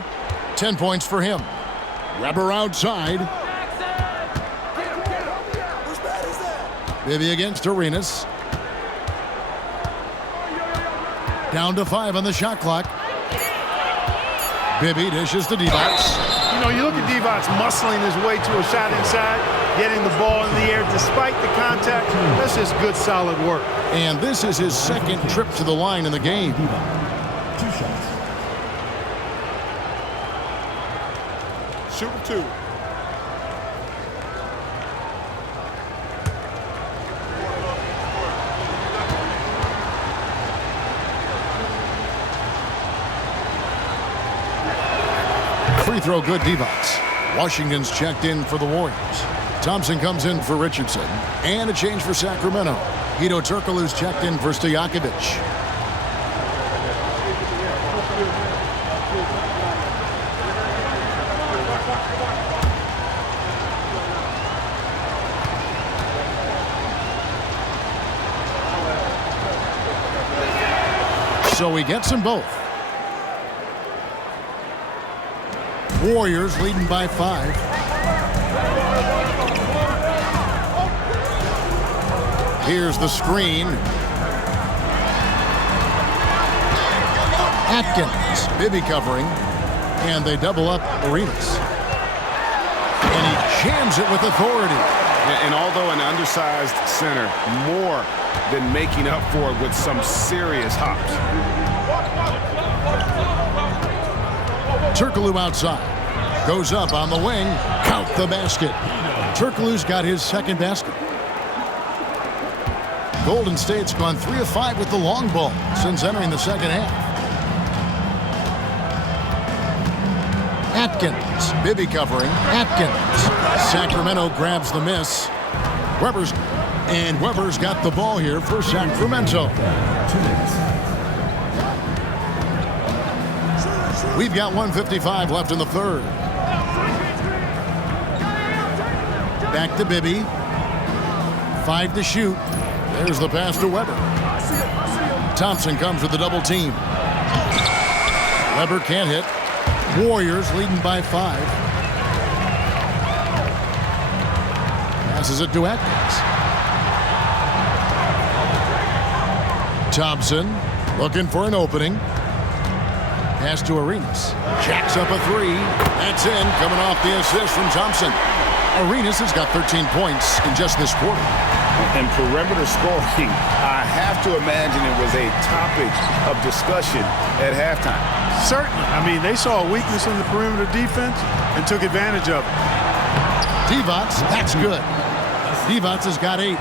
10 points for him. Weber outside. Bibby against Arenas. Down to 5 on the shot clock. Bibby dishes to Divac. You know, you look at Divac muscling his way to a shot inside, getting the ball in the air despite the contact. That's just good, solid work. And this is his second trip to the line in the game. 2 shots. Shooting 2. Free throw good, Divac. Washington's checked in for the Warriors. Thompson comes in for Richardson. And a change for Sacramento. Hedo Turkoglu's checked in for Stojakovic. So he gets them both. Warriors leading by 5. Here's the screen. Atkins, Bibby covering, and they double up Arenas. And he jams it with authority. And although an undersized center, more than making up for it with some serious hops. Turkoglu outside. Goes up on the wing. Count the basket. Turkoglu's got his second basket. Golden State's gone 3 of 5 with the long ball since entering the second half. Atkins. Bibby covering. Atkins. Sacramento grabs the miss. Weber's got the ball here for Sacramento. 2 minutes. We've got 1:55 left in the third. Back to Bibby. 5 to shoot. There's the pass to Weber. Thompson comes with the double team. Weber can't hit. Warriors leading by 5. Passes it to Atkins. Thompson looking for an opening. Pass to Arenas. Jacks up a 3. That's in, coming off the assist from Thompson. Arenas has got 13 points in just this quarter. And perimeter scoring, I have to imagine it was a topic of discussion at halftime. Certainly. I mean, they saw a weakness in the perimeter defense and took advantage of it. Divac, that's good. Divac has got 8.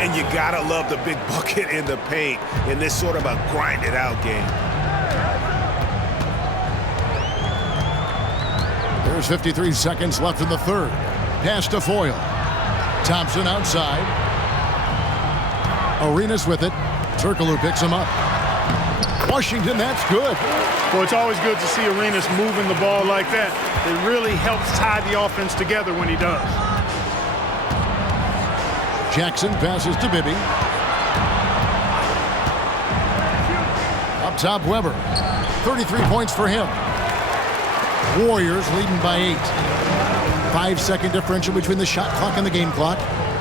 And you gotta love the big bucket in the paint in this sort of a grind-it-out game. There's 53 seconds left in the third. Pass to Foyle. Thompson outside. Arenas with it. Turkoglu picks him up. Washington, that's good. Well, it's always good to see Arenas moving the ball like that. It really helps tie the offense together when he does. Jackson passes to Bibby. Up top, Weber. 33 points for him. Warriors leading by 8. 5-second differential between the shot clock and the game clock.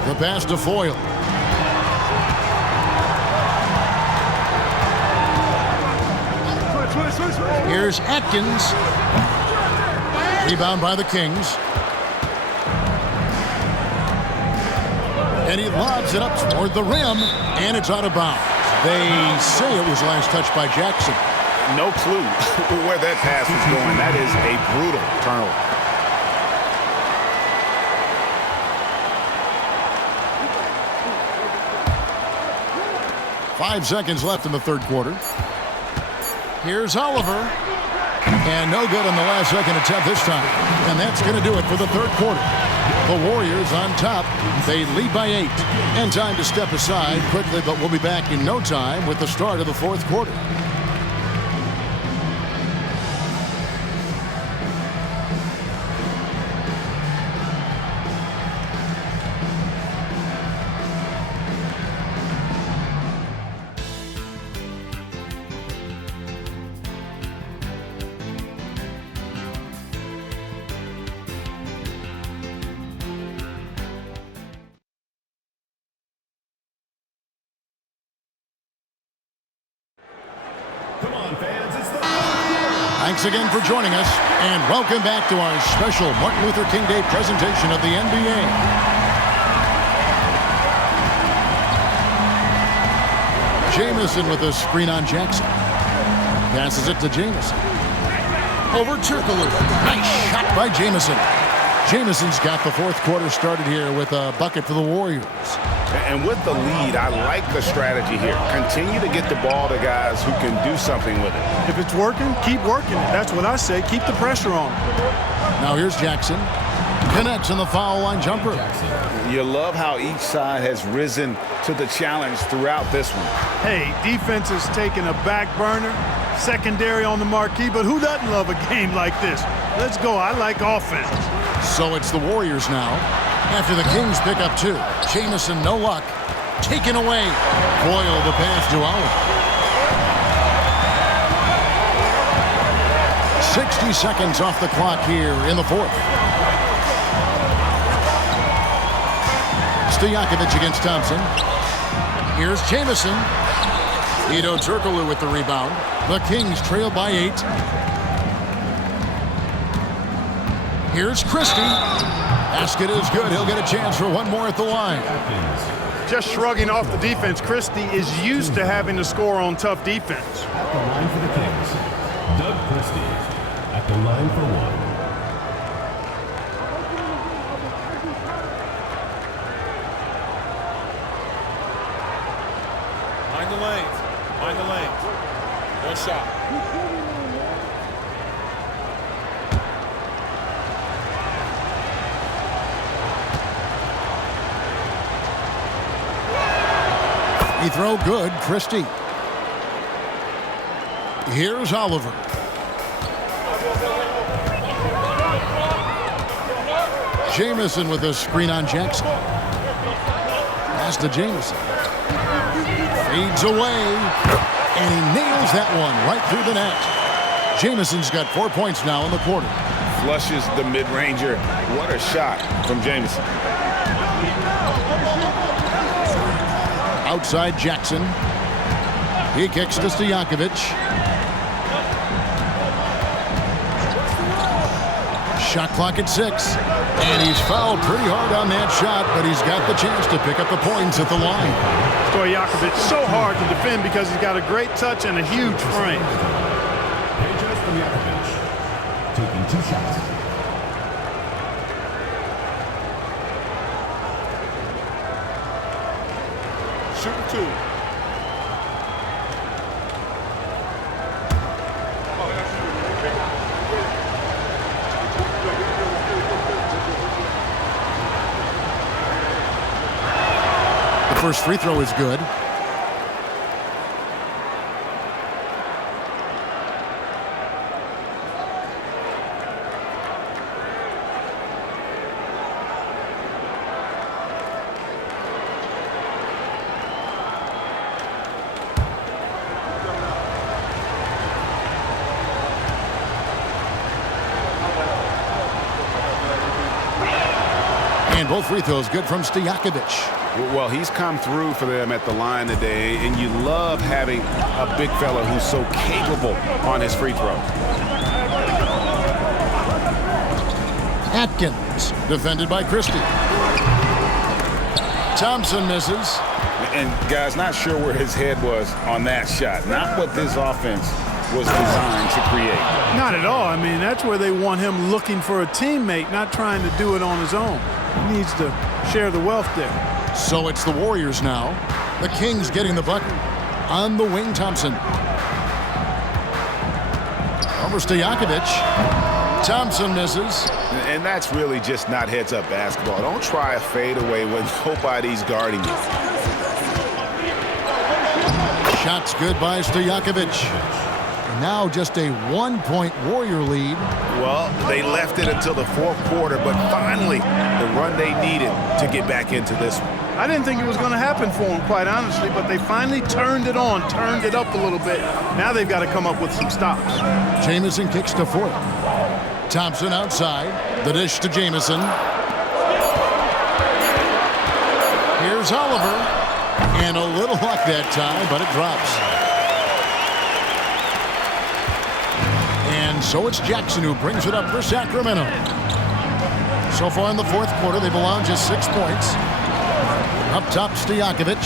The pass to Foyle. Here's Atkins. Rebound by the Kings. And he lobs it up toward the rim, and it's out of bounds. They say it was last touched by Jackson. No clue where that pass was going. That is a brutal turnover. Five seconds left in the third quarter. Here's Oliver. And no good on the last second attempt this time. And that's going to do it for the third quarter. The Warriors on top. They lead by 8. And time to step aside quickly, but we'll be back in no time with the start of the fourth quarter. Thanks again for joining us, and welcome back to our special Martin Luther King Day presentation of the NBA. Jamison with a screen on Jackson. Passes it to Jamison. Over Turkoglu. Nice shot by Jamison. Jamison's got the fourth quarter started here with a bucket for the Warriors. And with the lead, I like the strategy here. Continue to get the ball to guys who can do something with it. If it's working, keep working it. That's what I say. Keep the pressure on. Now here's Jackson. Connects on the foul line jumper. You love how each side has risen to the challenge throughout this one. Hey, defense is taking a back burner, secondary on the marquee, but who doesn't love a game like this? Let's go. I like offense. So it's the Warriors now. After the Kings pick up 2. Jamison, no luck. Taken away. Foyle the pass to Oliver. 60 seconds off the clock here in the fourth. Stojakovic against Thompson. Here's Jamison. Hedo Turkoglu with the rebound. The Kings trail by 8. Here's Christie. Basket is good. He'll get a chance for one more at the line. Just shrugging off the defense, Christie is used to having to score on tough defense. At the line for the Kings, Doug Christie. At the line for 1. Mind the lanes. Mind the lanes. One shot. He throw good, Christie. Here's Oliver. Jamison with a screen on Jackson. Pass to Jamison. Fades away. And he nails that one right through the net. Jamison's got 4 points now in the quarter. Flushes the mid-ranger. What a shot from Jamison. Outside Jackson. He kicks to Stojakovic. Shot clock at 6. And he's fouled pretty hard on that shot, but he's got the chance to pick up the points at the line. Stojakovic so hard to defend because he's got a great touch and a huge frame. Peja Stojakovic taking 2 shots. Shooting 2. The first free throw is good. And both free throws good from Stojakovic. Well, he's come through for them at the line today, and you love having a big fella who's so capable on his free throw. Atkins, defended by Christie. Thompson misses. And, guys, not sure where his head was on that shot. Not what this offense was designed to create. Not at all. I mean, that's where they want him looking for a teammate, not trying to do it on his own. He needs to share the wealth there. So it's the Warriors now. The Kings getting the bucket. On the wing, Thompson. Over Stojakovic. Thompson misses. And that's really just not heads-up basketball. Don't try a fadeaway when nobody's guarding you. Shots good by Stojakovic. Now just a 1-point Warrior lead. Well, they left it until the fourth quarter, but finally the run they needed to get back into this one. I didn't think it was going to happen for them, quite honestly, but they finally turned it on, turned it up a little bit. Now they've got to come up with some stops. Jamison kicks to Foyle. Thompson outside. The dish to Jamison. Here's Oliver. And a little luck that time, but it drops. And so it's Jackson who brings it up for Sacramento. So far in the fourth quarter, they belong just 6 points. Up top, Stojakovic.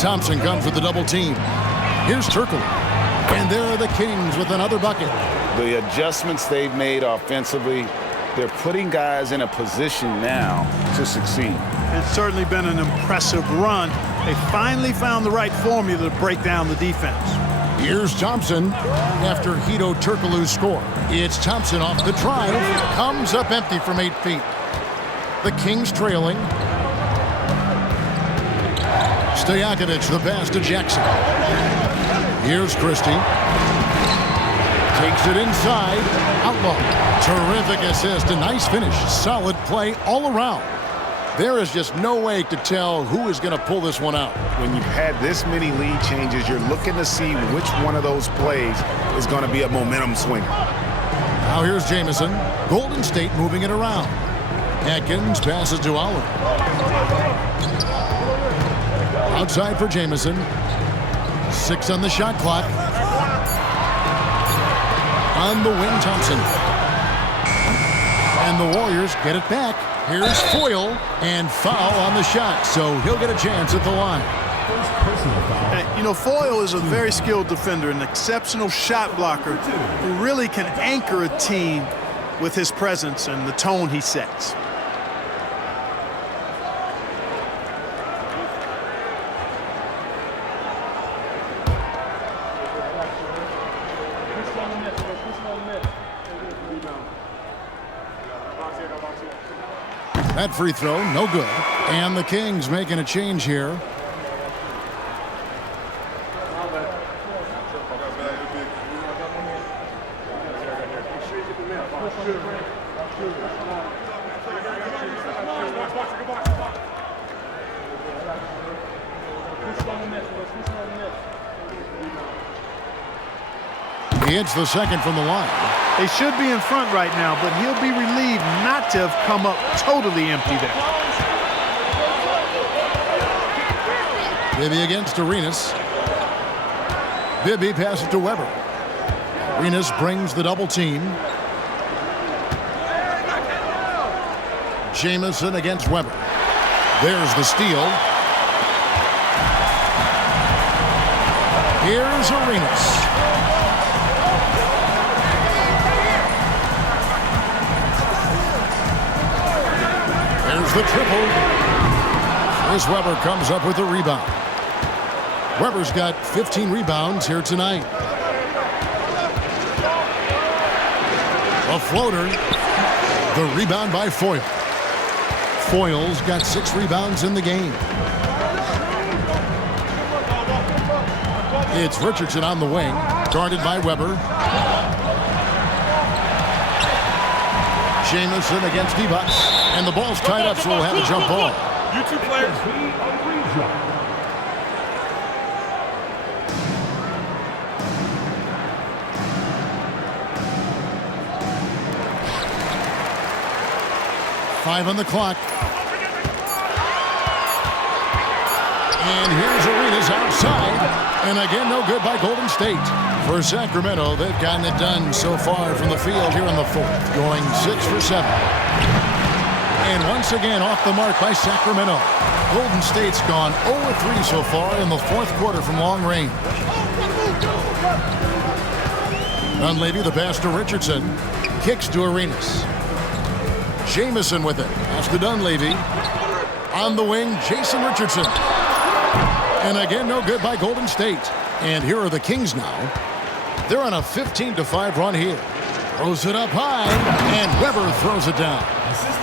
Thompson comes with the double team. Here's Turkle. And there are the Kings with another bucket. The adjustments they've made offensively, they're putting guys in a position now to succeed. It's certainly been an impressive run. They finally found the right formula to break down the defense. Here's Thompson after Hedo Turkoglu's score. It's Thompson off the drive. Comes up empty from 8 feet. The Kings trailing. Stojakovic, the pass to Jackson. Here's Christie. Takes it inside. Outlaw. Terrific assist. A nice finish. Solid play all around. There is just no way to tell who is going to pull this one out. When you've had this many lead changes, you're looking to see which one of those plays is going to be a momentum swinger. Now here's Jamison. Golden State moving it around. Atkins passes to Oliver. Outside for Jamison. 6 on the shot clock. On the wing, Thompson. And the Warriors get it back. Here's Foyle, and foul on the shot, so he'll get a chance at the line. You know, Foyle is a very skilled defender, an exceptional shot blocker who really can anchor a team with his presence and the tone he sets. That free throw, no good. And the Kings making a change here. He hits the second from the line. They should be in front right now, but he'll be relieved not to have come up totally empty there. Bibby against Arenas. Bibby passes to Weber. Arenas brings the double team. Jamison against Weber. There's the steal. Here's Arenas. There's the triple. Chris Weber comes up with the rebound. Weber's got 15 rebounds here tonight. A floater. The rebound by Foyle. Foyle's got 6 rebounds in the game. It's Richardson on the wing, guarded by Weber. Jamison against D-Bucks, and the ball's tied up, so we'll have a jump ball. You two players. 5 on the clock. And here's Arenas outside. And again, no good by Golden State. For Sacramento, they've gotten it done so far from the field here in the fourth, going 6 for 7. And once again, off the mark by Sacramento. Golden State's gone 0-3 so far in the fourth quarter from long range. Dunleavy, the pass to Richardson. Kicks to Arenas. Jamison with it. Pass to Dunleavy. On the wing, Jason Richardson. And again, no good by Golden State. And here are the Kings now. They're on a 15-5 run here. Throws it up high, and Weber throws it down.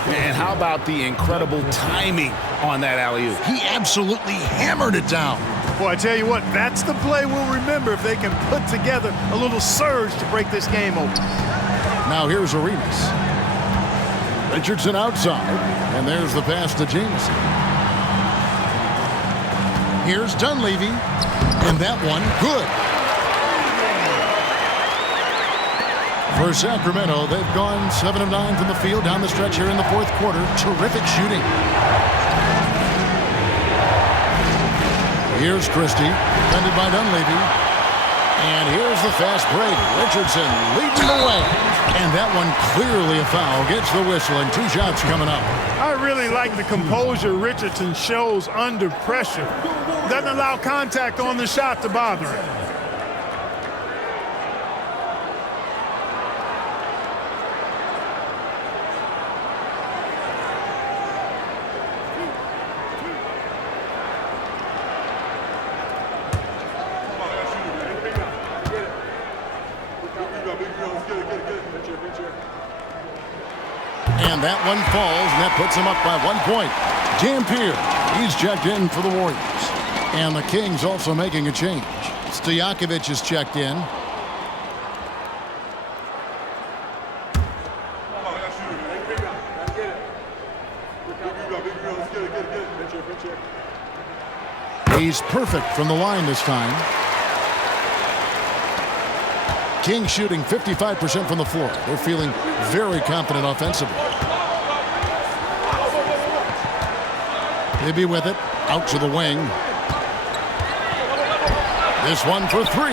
And how about the incredible timing on that alley-oop? He absolutely hammered it down. Boy, I tell you what, that's the play we'll remember if they can put together a little surge to break this game open. Now here's Arenas. Richardson outside, and there's the pass to Jamison. Here's Dunleavy, and that one, good. For Sacramento, they've gone 7 of 9 from the field down the stretch here in the fourth quarter. Terrific shooting. Here's Christie, defended by Dunleavy. And here's the fast break. Richardson leading the way. And that one clearly a foul. Gets the whistle, and 2 shots coming up. I really like the composure Richardson shows under pressure. Doesn't allow contact on the shot to bother him. And that one falls, and that puts him up by 1 point. Dampier, he's checked in for the Warriors. And the Kings also making a change. Stojakovic is checked in. He's perfect from the line this time. Kings shooting 55% from the floor. They're feeling very confident offensively. Bibby with it, out to the wing. This one for 3.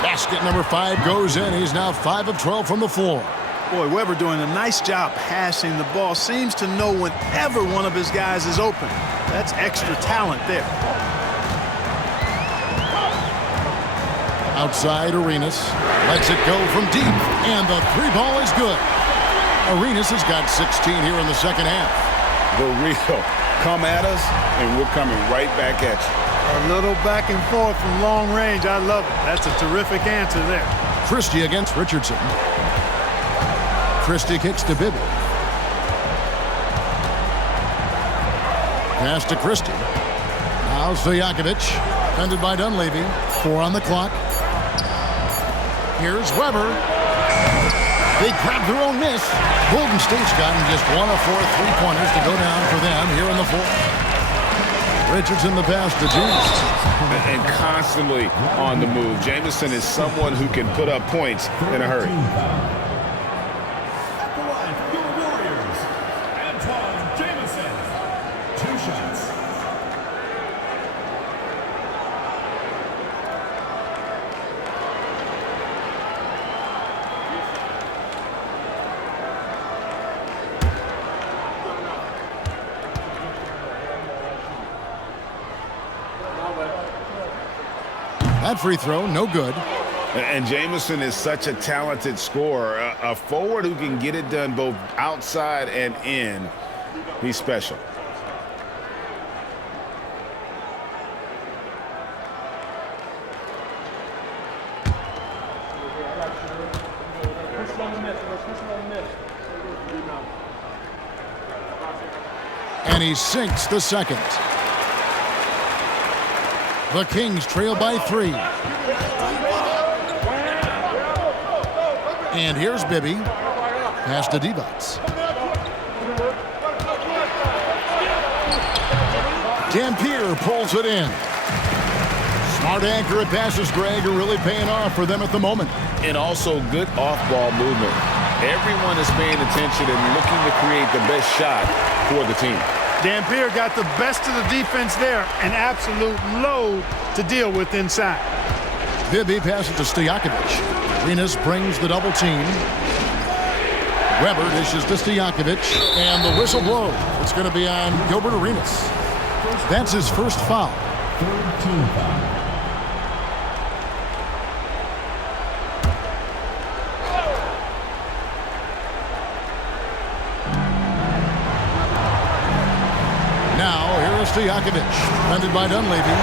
Basket number 5 goes in. He's now 5 of 12 from the floor. Boy, Weber doing a nice job passing the ball. Seems to know whenever one of his guys is open. That's extra talent there. Outside, Arenas lets it go from deep, and the 3-ball is good. Arenas has got 16 here in the second half. The real come at us, and we're coming right back at you. A little back and forth from long range. I love it. That's a terrific answer there. Christie against Richardson. Christie kicks to Bibby. Pass to Christie. Now Stojakovic, defended by Dunleavy. 4 on the clock. Here's Weber. They grab their own miss. Golden State's gotten just 1 of 4 3-pointers to go down for them here in the fourth. Richardson the pass to Jameson. And constantly on the move. Jamison is someone who can put up points in a hurry. At the line for your Warriors, Antoine Jamison. 2 shots. That free throw, no good. And Jamison is such a talented scorer, a forward who can get it done both outside and in. He's special. And he sinks the second. The Kings trail by 3. And here's Bibby. Pass to Divac. Dampier pulls it in. Smart, accurate passes, Greg, are really paying off for them at the moment. And also good off-ball movement. Everyone is paying attention and looking to create the best shot for the team. Dampier got the best of the defense there. An absolute load to deal with inside. Bibby passes to Stojakovic. Arenas brings the double team. Weber dishes to Stojakovic, and the whistle blows. It's going to be on Gilbert Arenas. That's his first foul. 3rd team foul. Now, here is Stojakovic, defended by Dunleavy.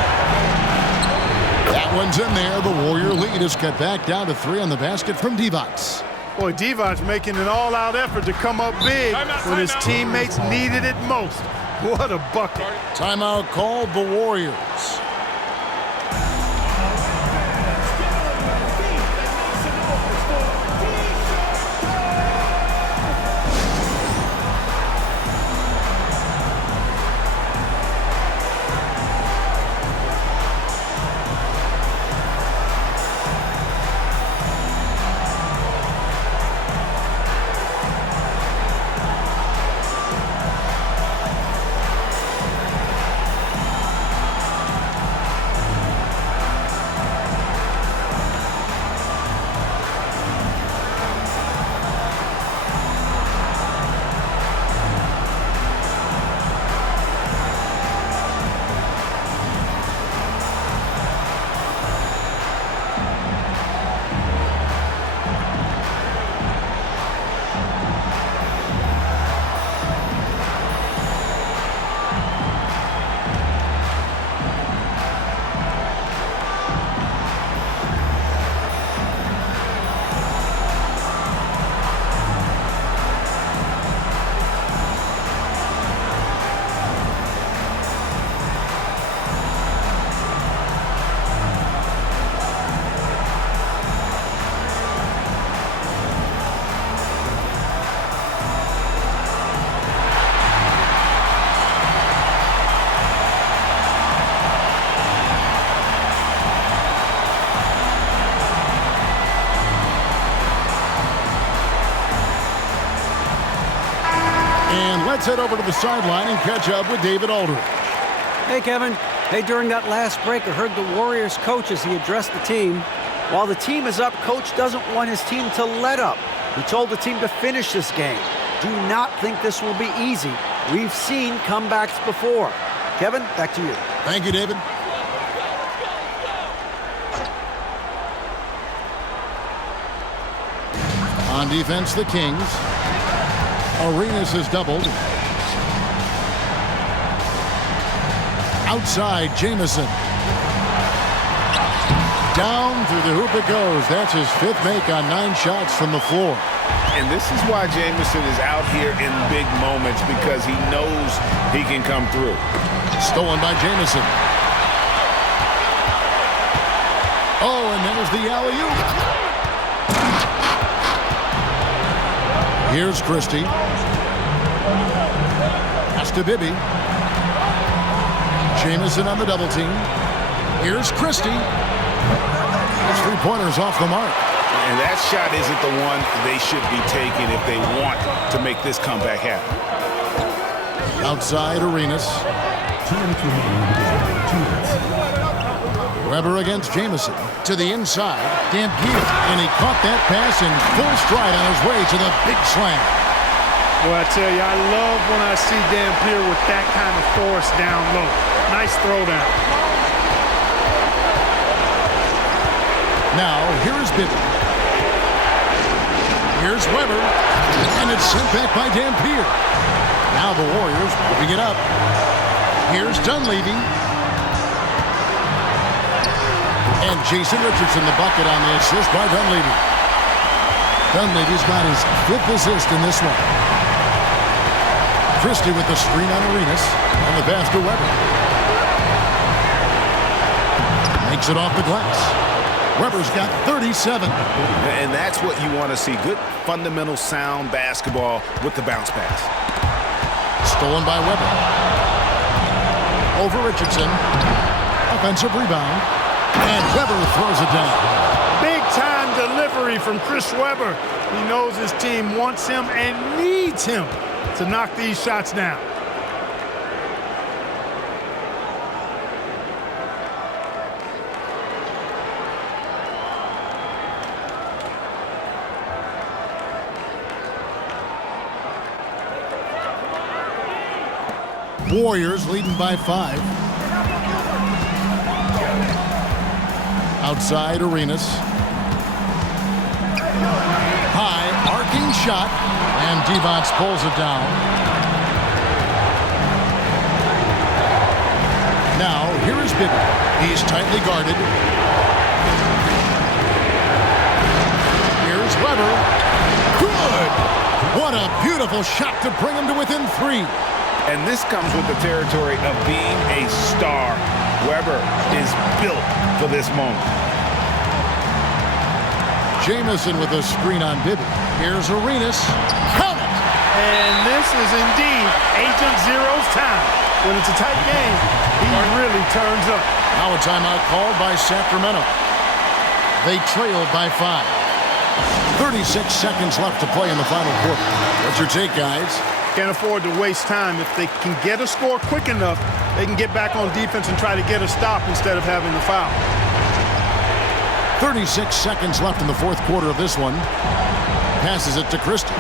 That one's in there. The Warrior lead is cut back down to 3 on the basket from Divac. Boy, Divac making an all-out effort to come up big when his teammates needed it most. What a bucket. Timeout called the Warriors. Let's head over to the sideline and catch up with David Aldridge. Hey, Kevin. Hey, during that last break, I heard the Warriors coach as he addressed the team. While the team is up, coach doesn't want his team to let up. He told the team to finish this game. Do not think this will be easy. We've seen comebacks before. Kevin, back to you. Thank you, David. On defense, the Kings. Arenas has doubled. Outside, Jamison. Down through the hoop it goes. That's his 5th make on 9 shots from the floor. And this is why Jamison is out here in big moments, because he knows he can come through. Stolen by Jamison. Oh, and there's the alley-oop. Here's Christie. Pass to Bibby. Jamison on the double team. Here's Christie. His three-pointers off the mark. And that shot isn't the one they should be taking if they want to make this comeback happen. Outside Arenas. Weber against Jamison. To the inside. Dampier. And he caught that pass in full stride on his way to the big slam. Well, I tell you, I love when I see Dampier with that kind of force down low. Nice throwdown. Now, here's Bibby. Here's Weber. And it's sent back by Dampier. Now the Warriors moving it up. Here's Dunleavy. And Jason Richardson the bucket on the assist by Dunleavy. Dunleavy's got his 5th assist in this one. Christie with the screen on Arenas. And the pass to Weber. Makes it off the glass. Weber's got 37. And that's what you want to see. Good, fundamental, sound basketball with the bounce pass. Stolen by Weber. Over Richardson. Offensive rebound. And Weber throws it down. Big-time delivery from Chris Weber. He knows his team wants him and needs him to knock these shots down. Warriors leading by 5. Outside Arenas. High arcing shot. And Devonts pulls it down. Now here is Bibby. He's tightly guarded. Here's Weber. Good! What a beautiful shot to bring him to within 3. And this comes with the territory of being a star. Weber is built for this moment. Jamison with a screen on Bibby. Here's Arenas. Count it! And this is indeed Agent Zero's time. When it's a tight game, he really turns up. Now a timeout called by Sacramento. They trailed by 5. 36 seconds left to play in the final quarter. What's your take, guys? Can't afford to waste time. If they can get a score quick enough, they can get back on defense and try to get a stop instead of having the foul. 36 seconds left in the fourth quarter of this one. Passes it to Christie.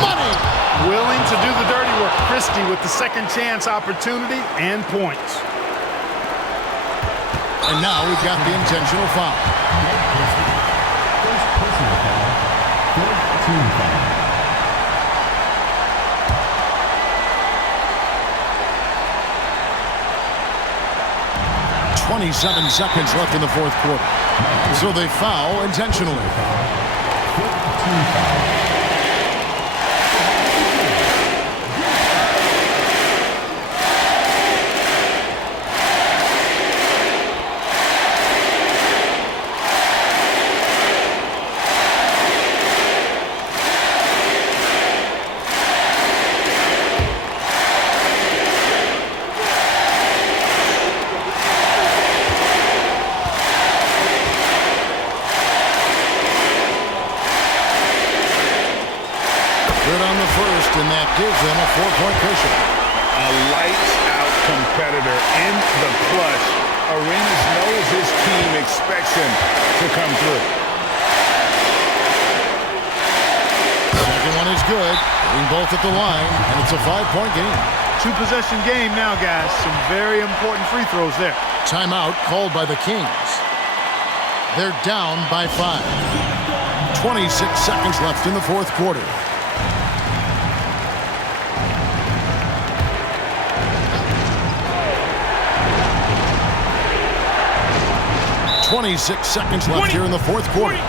Money! Willing to do the dirty work. Christie with the second chance opportunity and points. And now we've got the intentional foul. First personal foul. Team foul. 27 seconds left in the fourth quarter. So they foul intentionally. Team foul. And that gives them a 4-point cushion. A lights-out competitor in the clutch. Arenas knows his team expects him to come through. Second one is good. Hitting both at the line, and it's a 5-point game. 2-possession game now, guys. Some very important free throws there. Timeout called by the Kings. They're down by 5. 26 seconds left in the fourth quarter. 26 seconds left here in the fourth quarter.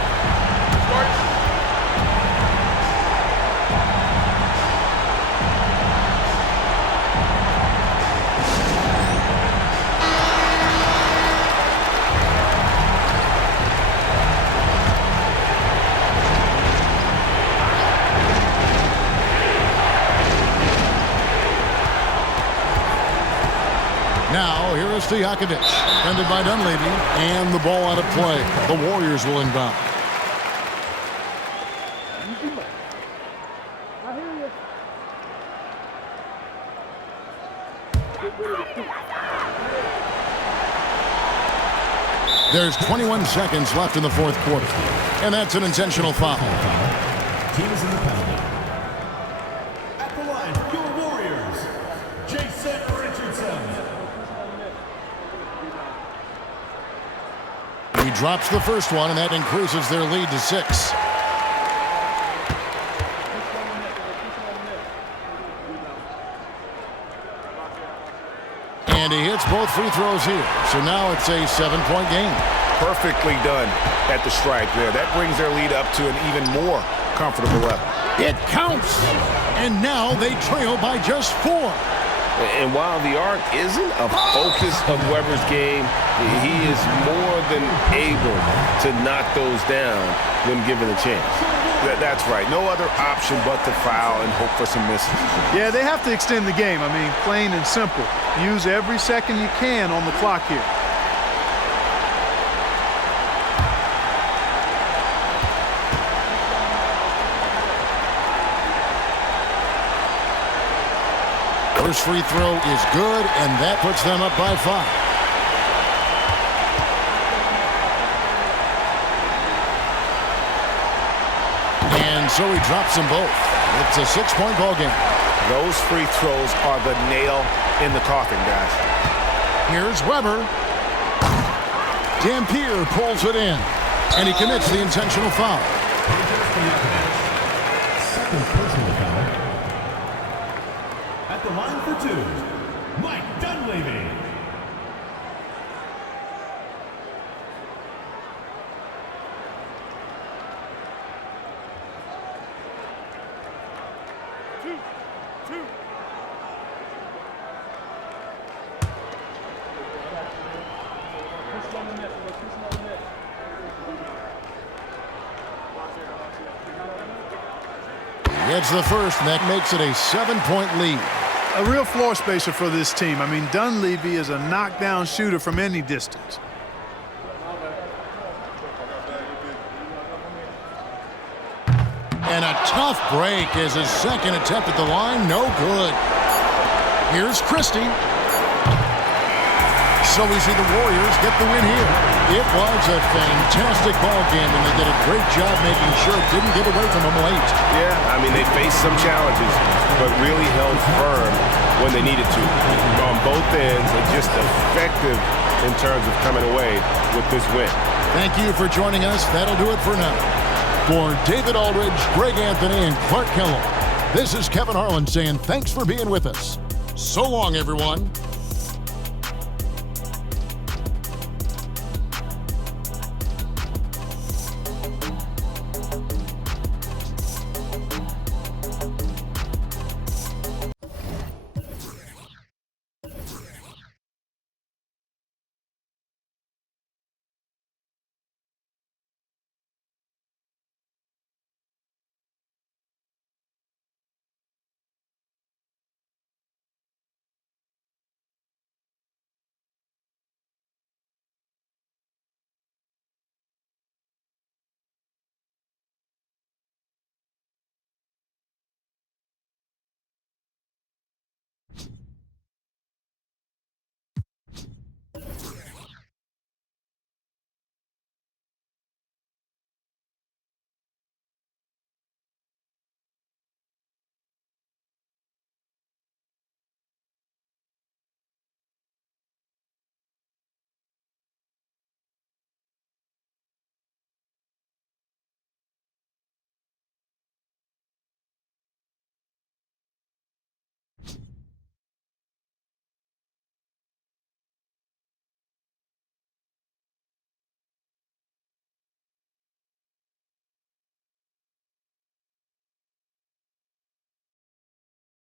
Stojakovic, defended by Dunleavy, and the ball out of play. The Warriors will inbound. There's 21 seconds left in the fourth quarter, and that's an intentional foul. Teams in the penalty. At the line, your Warriors, Jason Richardson. He drops the first one, and that increases their lead to 6. And he hits both free throws here. So now it's a 7-point game. Perfectly done at the stripe there. That brings their lead up to an even more comfortable level. It counts! And now they trail by just 4. And while the arc isn't a focus of Webber's game, he is more than able to knock those down when given a chance. That's right. No other option but to foul and hope for some misses. Yeah, they have to extend the game. I mean, plain and simple. Use every second you can on the clock here. First free throw is good, and that puts them up by 5. And so he drops them both. It's a 6-point ball game. Those free throws are the nail in the coffin, guys. Here's Webber. Dampier pulls it in, and he commits the intentional foul. Second personal foul. At the line for 2, Mike Dunleavy. Gets the first, and that makes it a 7-point lead. A real floor spacer for this team. I mean, Dunleavy is a knockdown shooter from any distance. And a tough break is his second attempt at the line. No good. Here's Christie. So we see the Warriors get the win here. It was a fantastic ball game, and they did a great job making sure it didn't get away from them late. Yeah, I mean, they faced some challenges, but really held firm when they needed to. On both ends, and just effective in terms of coming away with this win. Thank you for joining us. That'll do it for now. For David Aldridge, Greg Anthony, and Clark Kellogg, this is Kevin Harlan saying thanks for being with us. So long, everyone.